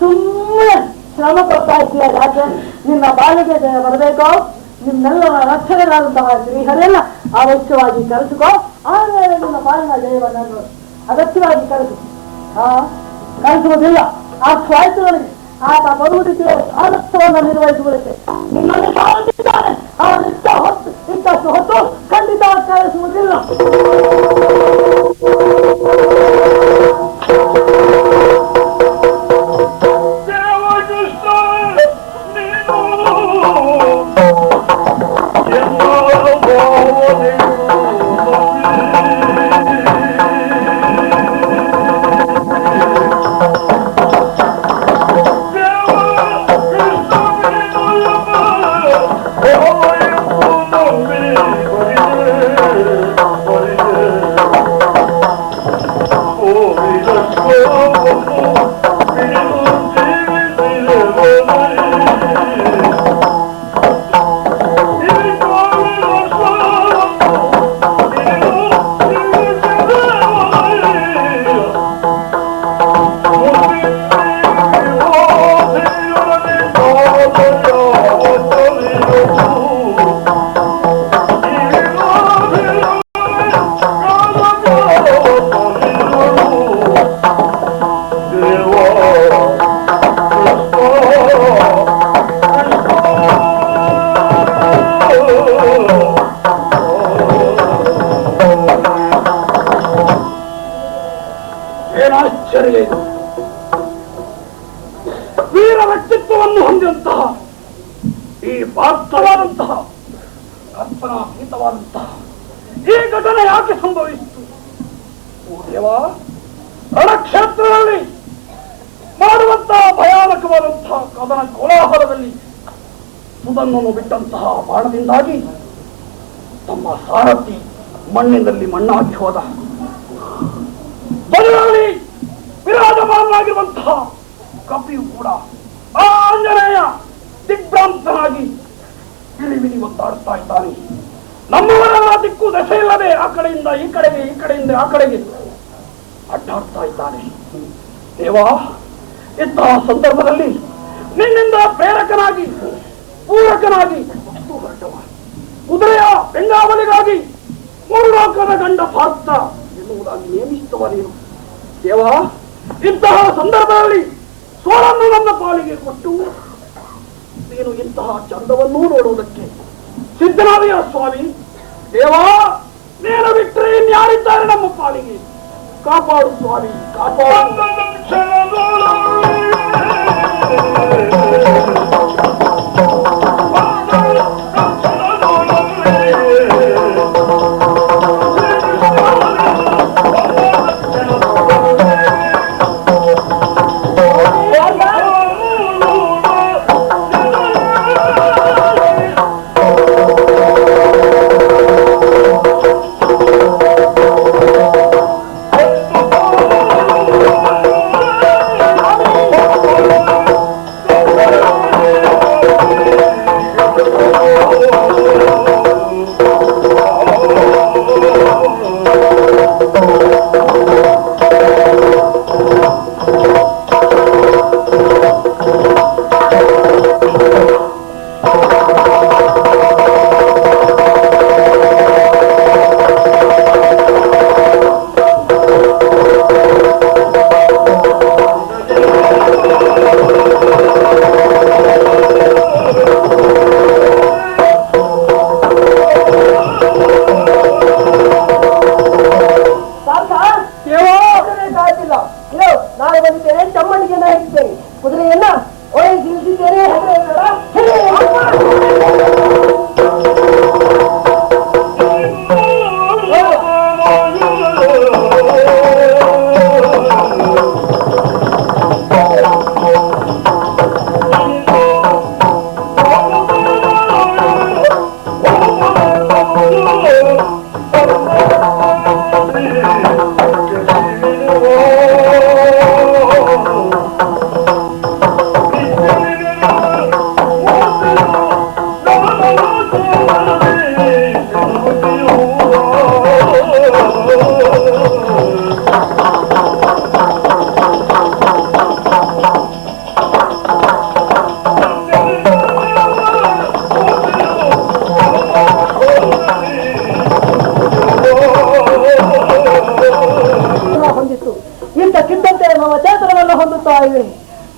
ಸುಮ್ಮನೆ ಶ್ರಮ ಪಡ್ತಾ ಇದ್ದೀಯ? ಯಾಕೆ? ನಿನ್ನ ಬಾಲಿಗೆ ಬರಬೇಕೋ? ನಿಮ್ಮೆಲ್ಲರ ರಕ್ಷಣೆಗಾದಂತಹ ಶ್ರೀಹರಿಯನ್ನ ಅವಶ್ಯವಾಗಿ ಕರೆಸಿಕೋ. ಆಮೇಲೆ ನಿನ್ನ ಬಾಲಿನ ಜಯವನ್ನು ಅಗತ್ಯವಾಗಿ ಕರೆಸು. ಕರೆಸುವುದಿಲ್ಲ ಅರ್ಥವಾಯ್ತು ನನಗೆ. ಆತ ಬರುವುದಕ್ಕೆ ಆದರ್ಶವನ್ನು ನಿರ್ವಹಿಸುವುದಕ್ಕೆ ನಿನ್ನಲ್ಲಿ ಅವನಿದ್ದ ಹೊತ್ತು ಇದ್ದಷ್ಟು ಹೊತ್ತು ಖಂಡಿತ ಕಳಿಸುವುದಿಲ್ಲ. ಏನಾಶ್ಚರ್ಯ ಇದು! ವೀರ ವ್ಯಕ್ತಿತ್ವವನ್ನು ಹೊಂದಿದಂತಹ ಈ ವಾಸ್ತವಾದಂತಹ ಕಲ್ಪನಾತೀತವಾದಂತಹ ಈ ಘಟನೆ ಯಾಕೆ ಸಂಭವಿಸಿತು? ಓ ದೇವ, ರಣಕ್ಷೇತ್ರದಲ್ಲಿ ಮಾಡುವಂತಹ ಭಯಾನಕವಾದಂತಹ ಕದನ ಕೋಲಾಹಲದಲ್ಲಿ ಸುಧನನ್ನು ಬಿಟ್ಟಂತಹ ಬಾಣದಿಂದಾಗಿ ತಮ್ಮ ಸಾರಥಿ ಮಣ್ಣಿನಲ್ಲಿ ಮಣ್ಣಾಗಿ ಹೋದ. ಬದಲಾಗಿ ವಿರಾಜಮಾನವಾಗಿರುವಂತಹ ಕಪಿಯು ಕೂಡ ಆ ಆಂಜನೇಯ ದಿಗ್ಭ್ರಾಂತನಾಗಿ ಇಳಿವಿಲಿ ಒತ್ತಾಡುತ್ತಾ ಇದ್ದಾನೆ. ನಮ್ಮವರೆಲ್ಲ ದಿಕ್ಕು ದಶೆ ಇಲ್ಲದೆ ಆ ಕಡೆಯಿಂದ ಈ ಕಡೆಗೆ, ಈ ಕಡೆಯಿಂದ ಆ ಕಡೆಗೆ ಅಡ್ಡಾಡ್ತಾ ಇದ್ದಾನೆ. ದೇವಾ, ಇಂತಹ ಸಂದರ್ಭದಲ್ಲಿ ನಿನ್ನಿಂದ ಪ್ರೇರಕನಾಗಿ ಪೂರಕನಾಗಿ ಹೊರಟವ ಕುದುರೆಯ ಬೆಂಗಾವಲಿಗಾಗಿ ಮೂರು ಲೋಕದ ಗಂಡ ಪಾತ್ರ ಎನ್ನುವುದಾಗಿ ನೇಮಿಸುತ್ತವ ನೀನು. ದೇವಾ, ಇಂತಹ ಸಂದರ್ಭದಲ್ಲಿ ಸೋಲನ್ನು ನನ್ನ ಪಾಲಿಗೆ ಕೊಟ್ಟು ನೀನು ಇಂತಹ ಚಂದವನ್ನೂ ನೋಡುವುದಕ್ಕೆ ಸಿದ್ಧನಾದೆಯ ಸ್ವಾಮಿ. ದೇವಾ, ನೀನು ಬಿಟ್ಟರೆ ಇನ್ಯಾರಿದ್ದಾರೆ ನಮ್ಮ ಪಾಲಿಗೆ? ಕಾಪಾಡು ಸ್ವಾಮಿ, ಕಾಪಾಡು.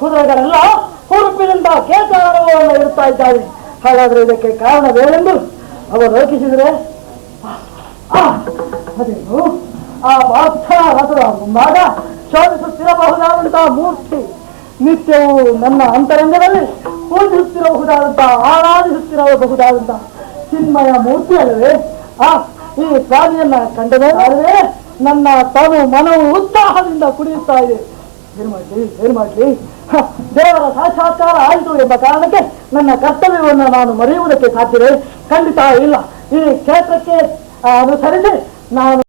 ಕುದುರೆಗಳೆಲ್ಲ ಹುರುಪಿನಿಂದ ಕೇಕಾರವನ್ನು ಇಡ್ತಾ ಇದ್ದಾವೆ. ಹಾಗಾದ್ರೆ ಇದಕ್ಕೆ ಕಾರಣವೇನೆಂದು ಅವರು ರೋಕಿಸಿದರೆ ಅದೇನು ಆ ಪಾರ್ಥರ ಮುಂಭಾಗ ಶೋಧಿಸುತ್ತಿರಬಹುದಾದಂತಹ ಮೂರ್ತಿ ನಿತ್ಯವೂ ನನ್ನ ಅಂತರಂಗದಲ್ಲಿ ಪೂಜಿಸುತ್ತಿರಬಹುದಾದಂತಹ ಆರಾಧಿಸುತ್ತಿರಬಹುದಾದಂತಹ ಚಿನ್ಮಯ ಮೂರ್ತಿ ಅಲ್ಲವೇ ಈ ಸ್ವಾಮಿಯನ್ನ ಕಂಡರೆ ನನ್ನ ತನು ಮನವು ಉತ್ಸಾಹದಿಂದ ಕುಡಿಯುತ್ತಾ ಇದೆ. ಏನ್ ಮಾಡ್ಲಿ ದೇವರ ಸಾಕ್ಷಾತ್ಕಾರ ಆಯಿತು ಎಂಬ ಕಾರಣಕ್ಕೆ ನನ್ನ ಕರ್ತವ್ಯವನ್ನು ನಾನು ಮರೆಯುವುದಕ್ಕೆ ಸಾಧ್ಯವೇ? ಖಂಡಿತ ಇಲ್ಲ. ಈ ಕ್ಷೇತ್ರಕ್ಕೆ ಅನುಸರಿಸಿ ನಾನು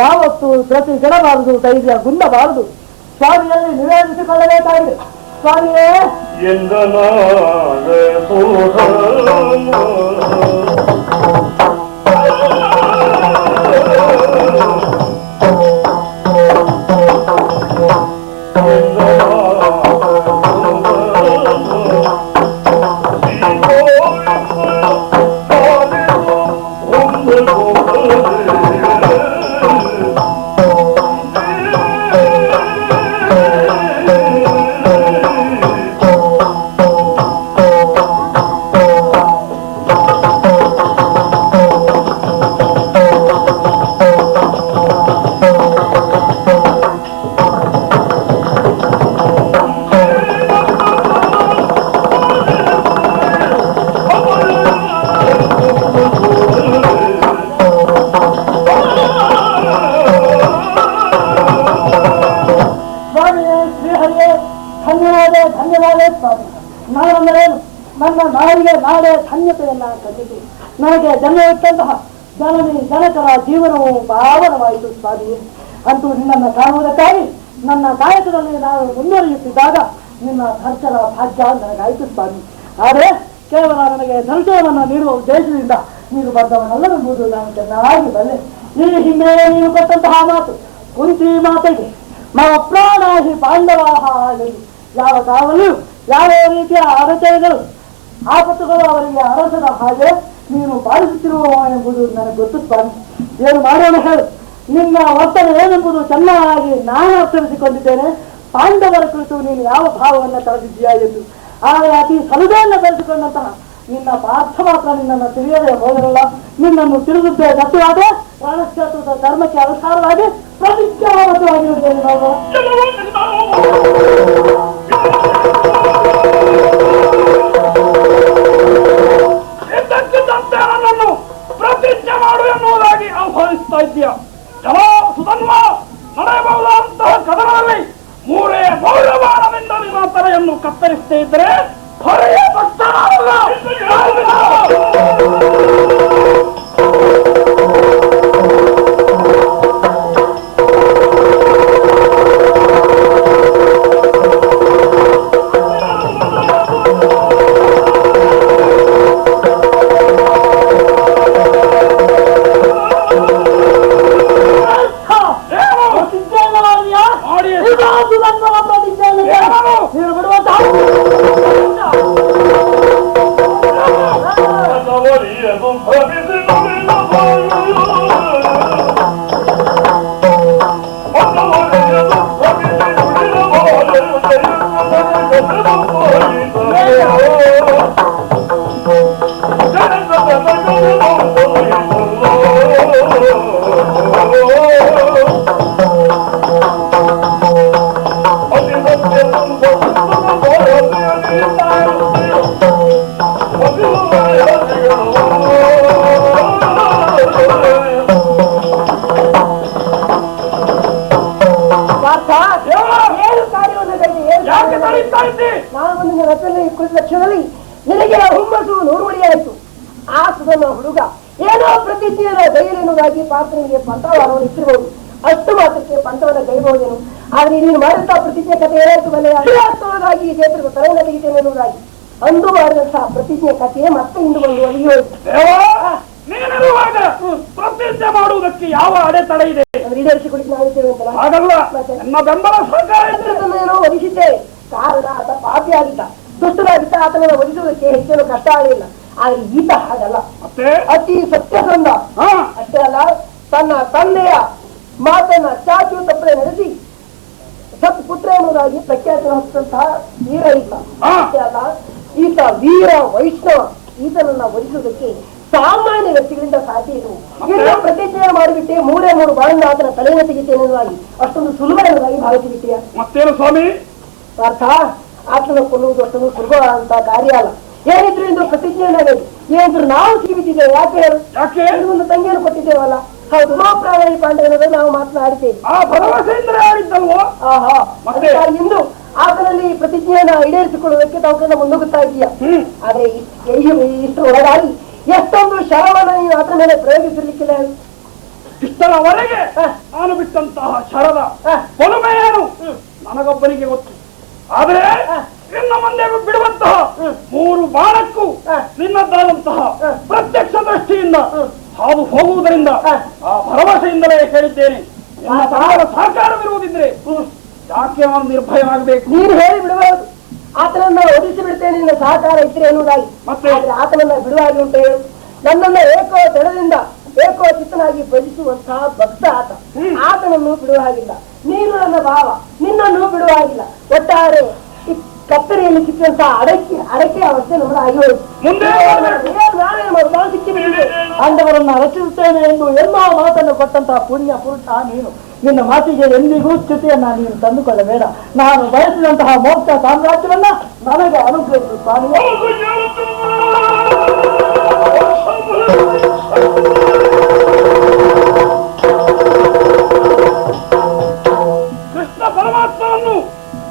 ಯಾವತ್ತು ಪ್ರತಿ ಗಿಡಬಾರದು, ಧೈರ್ಯ ಗುಂದಬಾರದು. ಸ್ವಾಮಿಯಲ್ಲಿ ನಿವೇದಿಸಿಕೊಳ್ಳಬೇಕಾಗಿದೆ. ಸ್ವಾಮಿಯೇ ನನ್ನ ನಾಡಿಗೆ ನಾಡೇ ಧನ್ಯತೆಯನ್ನ ಕಂಡಿತು. ನನಗೆ ಜನ್ಮವಿಟ್ಟಂತಹ ಜನನಿ ಜನಕರ ಜೀವನವು ಪಾವನವಾಯಿತು ಸ್ವಾಮಿ. ಅಂತೂ ನಿನ್ನನ್ನು ಕಾಣುವುದಕ್ಕಾಗಿ ನನ್ನ ಕಾಯಕದಲ್ಲಿ ನಾನು ಮುಂದುವರಿಯುತ್ತಿದ್ದಾಗ ನಿನ್ನ ದರ್ಶನ ಭಾಗ್ಯ ನನಗಾಯಿತು ಸ್ವಾಮಿ. ಆದರೆ ಕೇವಲ ನನಗೆ ದರ್ಶನವನ್ನು ನೀಡುವ ಉದ್ದೇಶದಿಂದ ನೀನು ಬಂದವನಲ್ಲವೆಂಬುದು ನಾನು ಚೆನ್ನಾಗಿ ಬಲ್ಲೆ. ಈ ಹಿಂದೆ ನೀನು ಕೊಟ್ಟಂತಹ ಮಾತು ಕುಂತಿ ಮಾತೆಗೆ ಮಮ ಪ್ರಾಣಾಹಿ ಪಾಂಡವಾಹ ಯಾವ ಕಾವಲು ಯಾವ ರೀತಿಯ ಅಡಚಣೆಗಳು ಆಪತ್ತುಗಳು ಅವರಿಗೆ ಅರಸದ ಹಾಗೆ ನೀನು ಪಾಲಿಸುತ್ತಿರುವ ಎಂಬುದು ನನಗೆ ಗೊತ್ತು ಸ್ವಾಮಿ. ಏನು ಮಾಡೋಣ ಹೇಳು. ನಿನ್ನ ವರ್ತನೆ ಏನೆಂಬುದು ಚೆನ್ನಾಗಿ ನಾನು ಅರ್ಥವಿಸಿಕೊಂಡಿದ್ದೇನೆ. ಪಾಂಡವರ ಕುರಿತು ನೀನು ಯಾವ ಭಾವವನ್ನು ತಳೆದಿದ್ದೀಯಾ ಎಂದು. ಆದರೆ ಅತಿ ಸಲುಗೆಯನ್ನು ಬೆಳೆಸಿಕೊಂಡಂತಹ ನಿನ್ನ ಪಾರ್ಥ ಮಾತ್ರ ನಿನ್ನನ್ನು ತಿಳಿಯದೆ ಹೋಗಲಿಲ್ಲ. ನಿನ್ನನ್ನು ತಿಳಿದುದ್ದೇ ಸತ್ಯವಾದ ಪ್ರಾಣಶ್ಚಾತುತ ಧರ್ಮಕ್ಕೆ ಅನುಸಾರವಾಗಿ ಪ್ರತಿಜ್ಞಾಬದ್ಧವಾಗಿರುತ್ತೇನೆ. ನಾವು ನನ್ನನ್ನು ಪ್ರತಿಜ್ಞೆ ಮಾಡು ಎನ್ನುವುದಾಗಿ ಆಹ್ವಾನಿಸ್ತಾ ಇದೆಯಾ? ಸುಧನ್ವ ನಡೆಯಬಹುದಾದಂತಹ ಕದನದಲ್ಲಿ ಮೂರೇ ಮೌಲ್ಯಮಾನದಿಂದ ನಿಮ್ಮ ತಲೆಯನ್ನು ಕತ್ತರಿಸದೇ ಇದ್ದರೆ ಹೊರೆಯ ಲಕ್ಷದಲ್ಲಿ ನಿನಗೆ ಹುಮ್ಮಸ್ಸು ನೂರುವಡಿಯಾಯಿತು. ಆ ಸುಧನ ಹುಡುಗ ಏನೋ ಪ್ರತಿಜ್ಞೆಯ ಗೈಲೆನ್ನುವುದಾಗಿ ಪಾತ್ರನಿಗೆ ಪಂಥವನ್ನು ಇಟ್ಟಿರಬಹುದು. ಅಷ್ಟು ಮಾತ್ರಕ್ಕೆ ಪಂಥವನ್ನು ಗೈಬಹುದೇನು. ಆದರೆ ನೀನು ಮಾಡಿದಂತಹ ಪ್ರತಿಜ್ಞೆ ಕಥೆ ಏನಾಯ್ತು ಮೇಲೆ ಅಭಿಯಾಸವಾಗಿ ಕ್ಷೇತ್ರದ ತಲೆಯನ್ನು ತೆಗಿತೇನೆ ಎನ್ನುವುದಾಗಿ ಅಂದು ಮಾಡಿದಂತಹ ಪ್ರತಿಜ್ಞೆ ಕಥೆಯೇ ಮತ್ತೆ ಇಂದು ಬಂದು ಅಲ್ಲಿಗೆ ಹೋಯಿತು. ನೀನಿರುವಾಗ ಪ್ರತಿಜ್ಞೆ ಮಾಡುವುದಕ್ಕೆ ಯಾವ ಅಡೆತಡೆ ಇದೆ? ಈಡೇರಿಸಿಕೊಡಿಸಿ ನಾವಿದ್ದೇವೆ ಅಂತಲ್ಲ. ಹಾಗಲ್ಲ, ನನ್ನ ಬೆಂಬಲ ಏನೋ ವಧಿಸಿದ್ದೇವೆ. ಕಾರಣ ಆತ ಪಾಪಿಯಾಗಿದ್ದ, ದುಷ್ಟನಾಗಿದ್ದ. ಆತನನ್ನು ವಧಿಸುವುದಕ್ಕೆ ಹೆಚ್ಚೇನು ಕಷ್ಟ ಆಗಲಿಲ್ಲ. ಆದ್ರೆ ಈತ ಹಾಗಲ್ಲ, ಅತಿ ಸತ್ಯಸಂಧ. ಅಷ್ಟೇ ಅಲ್ಲ, ತನ್ನ ತಂದೆಯ ಮಾತನ್ನ ಚಾಚು ತಪ್ಪದೆ ನಡೆಸಿ ಸತ್ ಪುತ್ರ ಎನ್ನುವುದಾಗಿ ಪ್ರಖ್ಯಾತಿ ಹೊತ್ತಂತಹ ವೀರ ಈತ. ಅಷ್ಟೇ ಅಲ್ಲ, ಈತ ವೀರ ವೈಷ್ಣವ. ಈತನನ್ನ ವಧಿಸುವುದಕ್ಕೆ ಸಾಮಾನ್ಯ ಇನ್ನು ಪ್ರತಿಜ್ಞೆ ಮಾಡಿಬಿಟ್ಟೆ 3 ಬಾಳನ್ನ ಆತನ ತಲೆಯನ್ನು ತೆಗಿತೇನೆ ಅನ್ನುವಾಗಿ ಅಷ್ಟೊಂದು ಸುಲಭ ಎನ್ನುವಾಗಿ ಭಾವಿಸಿಬಿಟ್ಟಿಯ. ಮತ್ತೇನು ಸ್ವಾಮಿ? ಪಾರ್ಥ, ಆತನ ಕೊಲ್ಲುವುದು ಅಷ್ಟೊಂದು ಸುಲಭ ಅಂತ ಕಾರ್ಯ ಅಲ್ಲ. ಏನಿದ್ರು ಇಂದು ಪ್ರತಿಜ್ಞೆಯಾಗಲಿ, ಏನಿದ್ರು ನಾವು ಸಿಗಿಬಿಟ್ಟಿದ್ದೇವೆ. ಯಾಕೆ ಒಂದು ತಂಗಿಯನ್ನು ಕೊಟ್ಟಿದ್ದೇವಲ್ಲ. ಹೌದು, ಮಹಾಪ್ರಾಣಿ ಪಾಂಡವನದ ನಾವು ಮಾತನಾಡಿದ್ದೇವೆ. ಆ ಭರವಸೆಯಿಂದಲೇ ಆಡಿದ್ದಲ್ವೋ? ಆಹಾ, ಇಂದು ಆತನಲ್ಲಿ ಪ್ರತಿಜ್ಞೆಯನ್ನ ಈಡೇರಿಸಿಕೊಳ್ಳುವುದಕ್ಕೆ ತಾವು ಮುಂದೋಗುತ್ತಾ ಇದೆಯಾ. ಆದ್ರೆ ಇಷ್ಟು ಒಳಗಾಗಿ ಎಷ್ಟೊಂದು ಶರವನ್ನ ನೀವು ಆತನ ಮೇಲೆ ಪ್ರಯೋಗಿಸಲಿಕ್ಕಿಲ್ಲ. ಇಷ್ಟರವರೆಗೆ ನಾನು ಬಿಟ್ಟಂತಹ ಶರದ ಕೊಲುಮೆಯೇನು ನನಗೊಬ್ಬನಿಗೆ ಗೊತ್ತು. ಆದ್ರೆ ನಿನ್ನ ಮುಂದೆ ಬಿಡುವಂತಹ 3 ಬಾಣಕ್ಕೂ ನಿನ್ನದ್ದಾದಂತಹ ಪ್ರತ್ಯಕ್ಷ ದೃಷ್ಟಿಯಿಂದ ಹಾದು ಹೋಗುವುದರಿಂದ ಆ ಭರವಸೆಯಿಂದಲೇ ಹೇಳಿದ್ದೇನೆ. ನಿನ್ನ ಸಹಾಯ ಸಹಕಾರವಿರುವುದಿದ್ರೆ ಯಾಕೆ ಅವನು ನಿರ್ಭಯವಾಗಬೇಕು? ನೀನು ಹೇಳಿ ಬಿಡಬಹುದು, ಆತನನ್ನ ಒದಿಸಿ ಬಿಡ್ತೇನೆ ನಿನ್ನ ಸಹಕಾರ ಇದ್ರೆ ಎನ್ನುವುದಾಗಿ. ಮತ್ತೆ ಆತನನ್ನ ಬಿಡುವಾಗಿ ಉಂಟು ಹೇಳು. ನನ್ನನ್ನ ಏಕೋ ದಳದಿಂದ ಏಕೋ ಚಿತ್ತನಾಗಿ ಭಜಿಸುವಂತಹ ಭಕ್ತ ಆತ. ಆತನನ್ನು ಬಿಡುವ ಹಾಗಿಲ್ಲ. ನೀನು ನನ್ನ ಭಾವ, ನಿನ್ನನ್ನು ಬಿಡುವ ಹಾಗಿಲ್ಲ. ಒಟ್ಟಾರೆ ಕತ್ತರಿಯಲ್ಲಿ ಸಿಕ್ಕಂತಹ ಅಡಕೆ ಅವಸ್ಥೆ ನಮ್ಮದ ಆಗಿ ಹೋಯ್ತು. ನಾನೇನು ಮಾಡುದು, ನಾನು ಸಿಕ್ಕಿಬಿಟ್ಟಿದ್ದೆ. ಪಾಂಡವರನ್ನ ರಚಿಸುತ್ತೇನೆ ಎಂದು ಎಲ್ಲೋ ಮಾತನ್ನು ಕೊಟ್ಟಂತಹ ಪುಣ್ಯ ಪುರುಷ ನೀನು. ನಿನ್ನ ಮಾತಿಗೆ ಎಂದಿಗೂ ಚ್ಯುತಿಯನ್ನ ನೀನು ತಂದುಕೊಳ್ಳಬೇಡ. ನಾನು ಬಯಸಿದಂತಹ ಮೋಕ್ಷ ಸಾಮ್ರಾಜ್ಯವನ್ನ ನನಗೆ ಅನುಗ್ರಹಿಸು ಸ್ವಾಮಿ. ಕೃಷ್ಣ ಪರಮಾತ್ಮನನ್ನು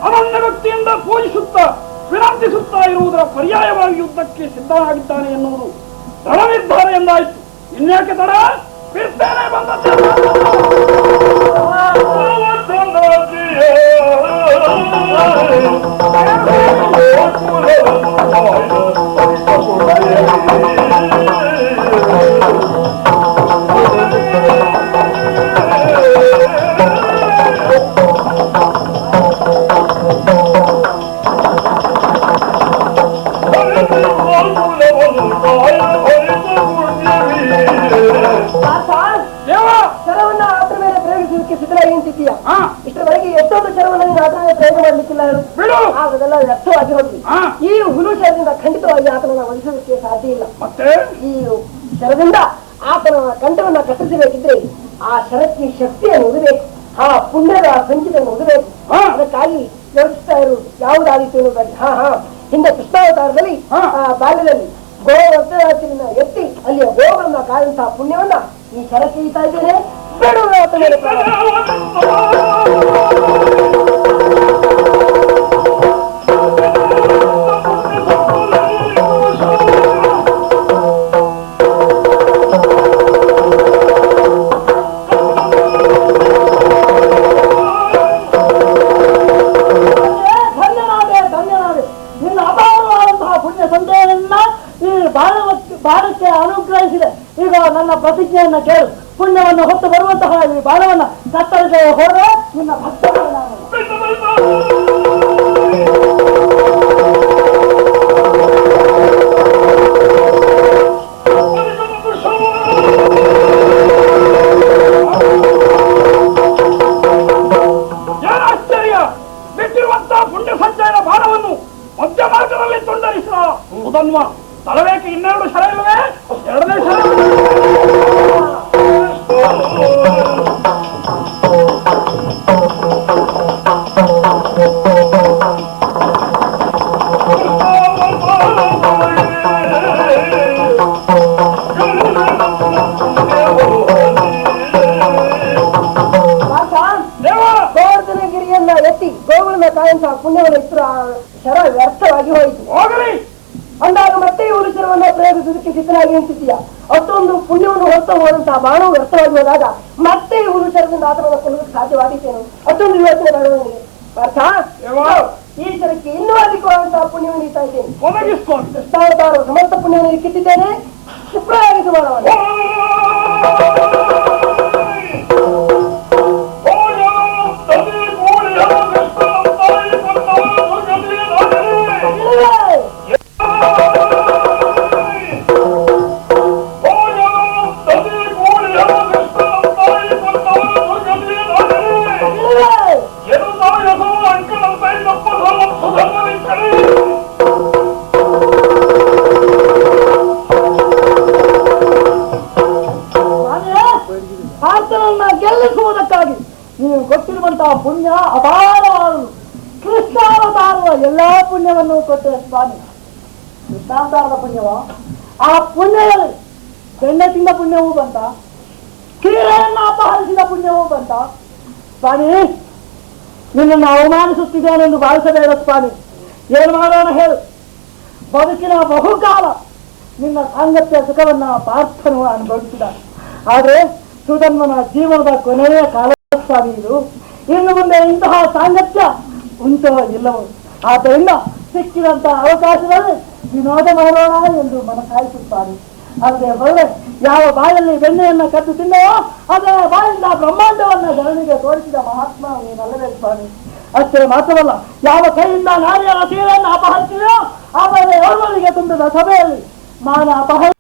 ಅನನ್ಯ ಭಕ್ತಿಯಿಂದ ಪೂಜಿಸುತ್ತಾ ವಿನಂತಿಸುತ್ತಾ ಇರುವುದರ ಪರ್ಯಾಯವಾಗಿ ಯುದ್ಧಕ್ಕೆ ಸಿದ್ಧನಾಗಿದ್ದಾನೆ ಎನ್ನುವುದು ದೃಢ ನಿರ್ಧಾರ ಎಂದಾಯಿತು. ಇನ್ಯಾಕೆ ತಡ? ಬಿಡ್ತೇನೆ ಬಂದದ್ದೇ. ಶರವನ್ನ ಆತನ ಮೇಲೆ ಪ್ರಯೋಗಿಸುವುದಕ್ಕೆ ಸಿದ್ಧರಾಗಿ ನಿಂತಿದ್ದೀಯಾ? ಇಷ್ಟರವರೆಗೆ ಎಷ್ಟೊಂದು ಶರವನ್ನ ನೀನು ಆತನ ಮೇಲೆ ಪ್ರಯೋಗ ಮಾಡ್ಲಿಕ್ಕಿಲ್ಲ. ಅದೆಲ್ಲ ವ್ಯರ್ಥವಾಗಿ ಹೋಗಿ ಈ ಹುಲು ಶರದಿಂದ ಖಂಡಿತವಾಗಿ ಆತನನ್ನ ವಧಿಸೋದಕ್ಕೆ ಸಾಧ್ಯ ಇಲ್ಲ. ಈ ಶರದಿಂದ ಆತನ ಕಂಠವನ್ನ ಕತ್ತರಿಸಬೇಕಿದ್ರೆ ಆ ಶರಕ್ಕೆ ಶಕ್ತಿಯನ್ನು ಉದಬೇಕು, ಆ ಪುಣ್ಯದ ಸಂಚಿತವನ್ನು ಉದಬೇಕು. ಅದಕ್ಕಾಗಿ ಯೋಚಿಸ್ತಾ ಇರುವುದು ಯಾವುದಾದಿತ್ತು ಎನ್ನುವುದಾಗಿ. ಹಿಂದೆ ಕೃಷ್ಣಾವತಾರದಲ್ಲಿ ಬಾಲ್ಯದಲ್ಲಿ ಗೋವರ್ಧನ ಎತ್ತಿ ಅಲ್ಲಿಯ ಗೋಗಳನ್ನ ಕಾಯುವಂತಹ ಪುಣ್ಯವನ್ನ ಈ ಶರಕ್ಕೆ ಈತಾ ಇದ್ದೇನೆ. ಬೇಡುವ ಆತ ಮೇಲೆ ಬಾಣಕ್ಕೆ ಅನುಗ್ರಹಿಸಿದೆ. ಈಗ ನನ್ನ ಪ್ರತಿಜ್ಞೆಯನ್ನ ಕೇಳು. ಪುಣ್ಯವನ್ನು ಹೊತ್ತು ಬರುವಂತಹ ಈ ಬಾಣವನ್ನ ಕತ್ತರಿಗೆ ಹೋದರೆ ನಿನ್ನ ಭಕ್ತರು ಏನಾಶ್ಚರ್ಯ! ಬಿಟ್ಟಿರುವಂತಹ ಪುಣ್ಯ ಸಂಚಯನ ಬಾಣವನ್ನು ಮಧ್ಯ ಮಾರ್ಗದಲ್ಲಿ ತುಂಡರಿಸಿದ ಉದನ್ವ ತಲವೇಕೆ ಇನ್ನೆರಡು ಶರ ಇಲ್ಲವೇ? ಎರಡನೇ ಶರ ಗೋವರ್ಧನಗಿರಿಯನ್ನ ಎತ್ತಿ ಗೋಗಳನ್ನ ಕಾಯುವಂತಹ ಪುಣ್ಯವನ್ನು ಇತ್ತು. ಶರ ವ್ಯರ್ಥವಾಗಿ ಹೋಯಿತು. ಹೋಗಲಿ ಅಂದಾಗ ಮತ್ತೆ ಇವರು ಶರವನ್ನ ಪ್ರಯೋಗಿಸುವುದಕ್ಕೆ ಸಿದ್ಧರಾಗಿ ನಿಂತಿದ್ದೀಯಾ? ಅಷ್ಟೊಂದು ಪುಣ್ಯವನ್ನು ಹೊತ್ತು ಹೋದಂತಹ ಬಾಣವು ವ್ಯರ್ಥವಾಗಿ ಹೋದಾಗ ಮತ್ತೆ ಇವರು ಶರದಿಂದ ಆತನನ್ನು ಕೊಲ್ಲುವುದಕ್ಕೆ ಸಾಧ್ಯವಾಗಿದ್ದೇನು? ಅಷ್ಟೊಂದು ಯೋಚನೆ ಮಾಡುವವನಿಗೆ ಅರ್ಥ ಈ ಶರಕ್ಕೆ ಇನ್ನೂ ಅಧಿಕವಾದಂತಹ ಪುಣ್ಯವನ್ನು ನೀಡ್ತಾ ಇದ್ದೇನೆ. ಕೃಷ್ಣಾವತಾರ ಸಮಸ್ತ ಪುಣ್ಯವನ್ನು ಇಕ್ಕಿದ್ದೇನೆ. ಕ್ಷಿಪ್ರವಾಗಿಸು ಬಾಣವನ್ನು. ಪಾರ್ಥನನ್ನ ಗೆಲ್ಲಿಸುವುದಕ್ಕಾಗಿ ನೀವು ಕೊಟ್ಟಿರುವಂತಹ ಪುಣ್ಯ ಅಪಾರವಾದುದು. ಕೃಷ್ಣಾವತಾರದ ಎಲ್ಲಾ ಪುಣ್ಯವನ್ನು ಕೊಟ್ಟೆ ಸ್ವಾಮಿ. ಕೃಷ್ಣಾವತಾರದ ಪುಣ್ಯವ, ಆ ಪುಣ್ಯದಲ್ಲಿ ಬೆಣ್ಣೆ ತಿಂದ ಪುಣ್ಯವೂ ಬಂತ, ಸೀರೆಯನ್ನು ಅಪಹರಿಸಿದ ಪುಣ್ಯವೂ ಬಂತ. ಸ್ವಾಮಿ, ನಿನ್ನನ್ನು ಅವಮಾನಿಸುತ್ತಿದ್ದೇನೆಂದು ಭಾವಿಸಬೇಡ ಸ್ವಾಮಿ. ಏನು ಮಾಡೋಣ ಹೇಳು? ಬದುಕಿನ ಬಹುಕಾಲ ನಿನ್ನ ಸಾಂಗತ್ಯ ಸುಖವನ್ನ ಪಾರ್ಥನು ಅನುಭವಿಸಿದ. ಆದ್ರೆ ಸುಧನ್ವನ ಜೀವನದ ಕೊನೆಯ ಕಾಲ ಸ್ವಾಮಿ ಇದು. ಇನ್ನು ಮುಂದೆ ಇಂತಹ ಸಾಂಗತ್ಯ ಉಂಟೋ ಇಲ್ಲವೋ? ಆದ್ದರಿಂದ ಸಿಕ್ಕಿದಂತಹ ಅವಕಾಶದಲ್ಲಿ ವಿನೋದ ಮಾಡೋಣ ಎಂದು ಮನಸಾಯಿಸುತ್ತಾರೆ. ಅಲ್ಲದೆ ಹೊರಗೆ ಯಾವ ಬಾಯಲ್ಲಿ ಬೆಣ್ಣೆಯನ್ನ ಕದ್ದು ತಿನ್ನವೋ ಅದರ ಬಾಯಿಂದ ಬ್ರಹ್ಮಾಂಡವನ್ನ ಧರಣಿಗೆ ತೋರಿಸಿದ ಮಹಾತ್ಮ ನೀನಲ್ಲವೇ ಸ್ವಾಮಿ. ಅಷ್ಟೇ ಮಾತ್ರವಲ್ಲ, ಯಾವ ಕೈಯಿಂದ ನಾರಿಯರ ಸೀರೆಯನ್ನು ಅಪಹರಿಸಿದೆಯೋ ಆಮೇಲೆ ಓರ್ವರಿಗೆ ತುಂಬಿದ ಸಭೆಯಲ್ಲಿ ಮಾನ ಅಪಹರಿಸಿ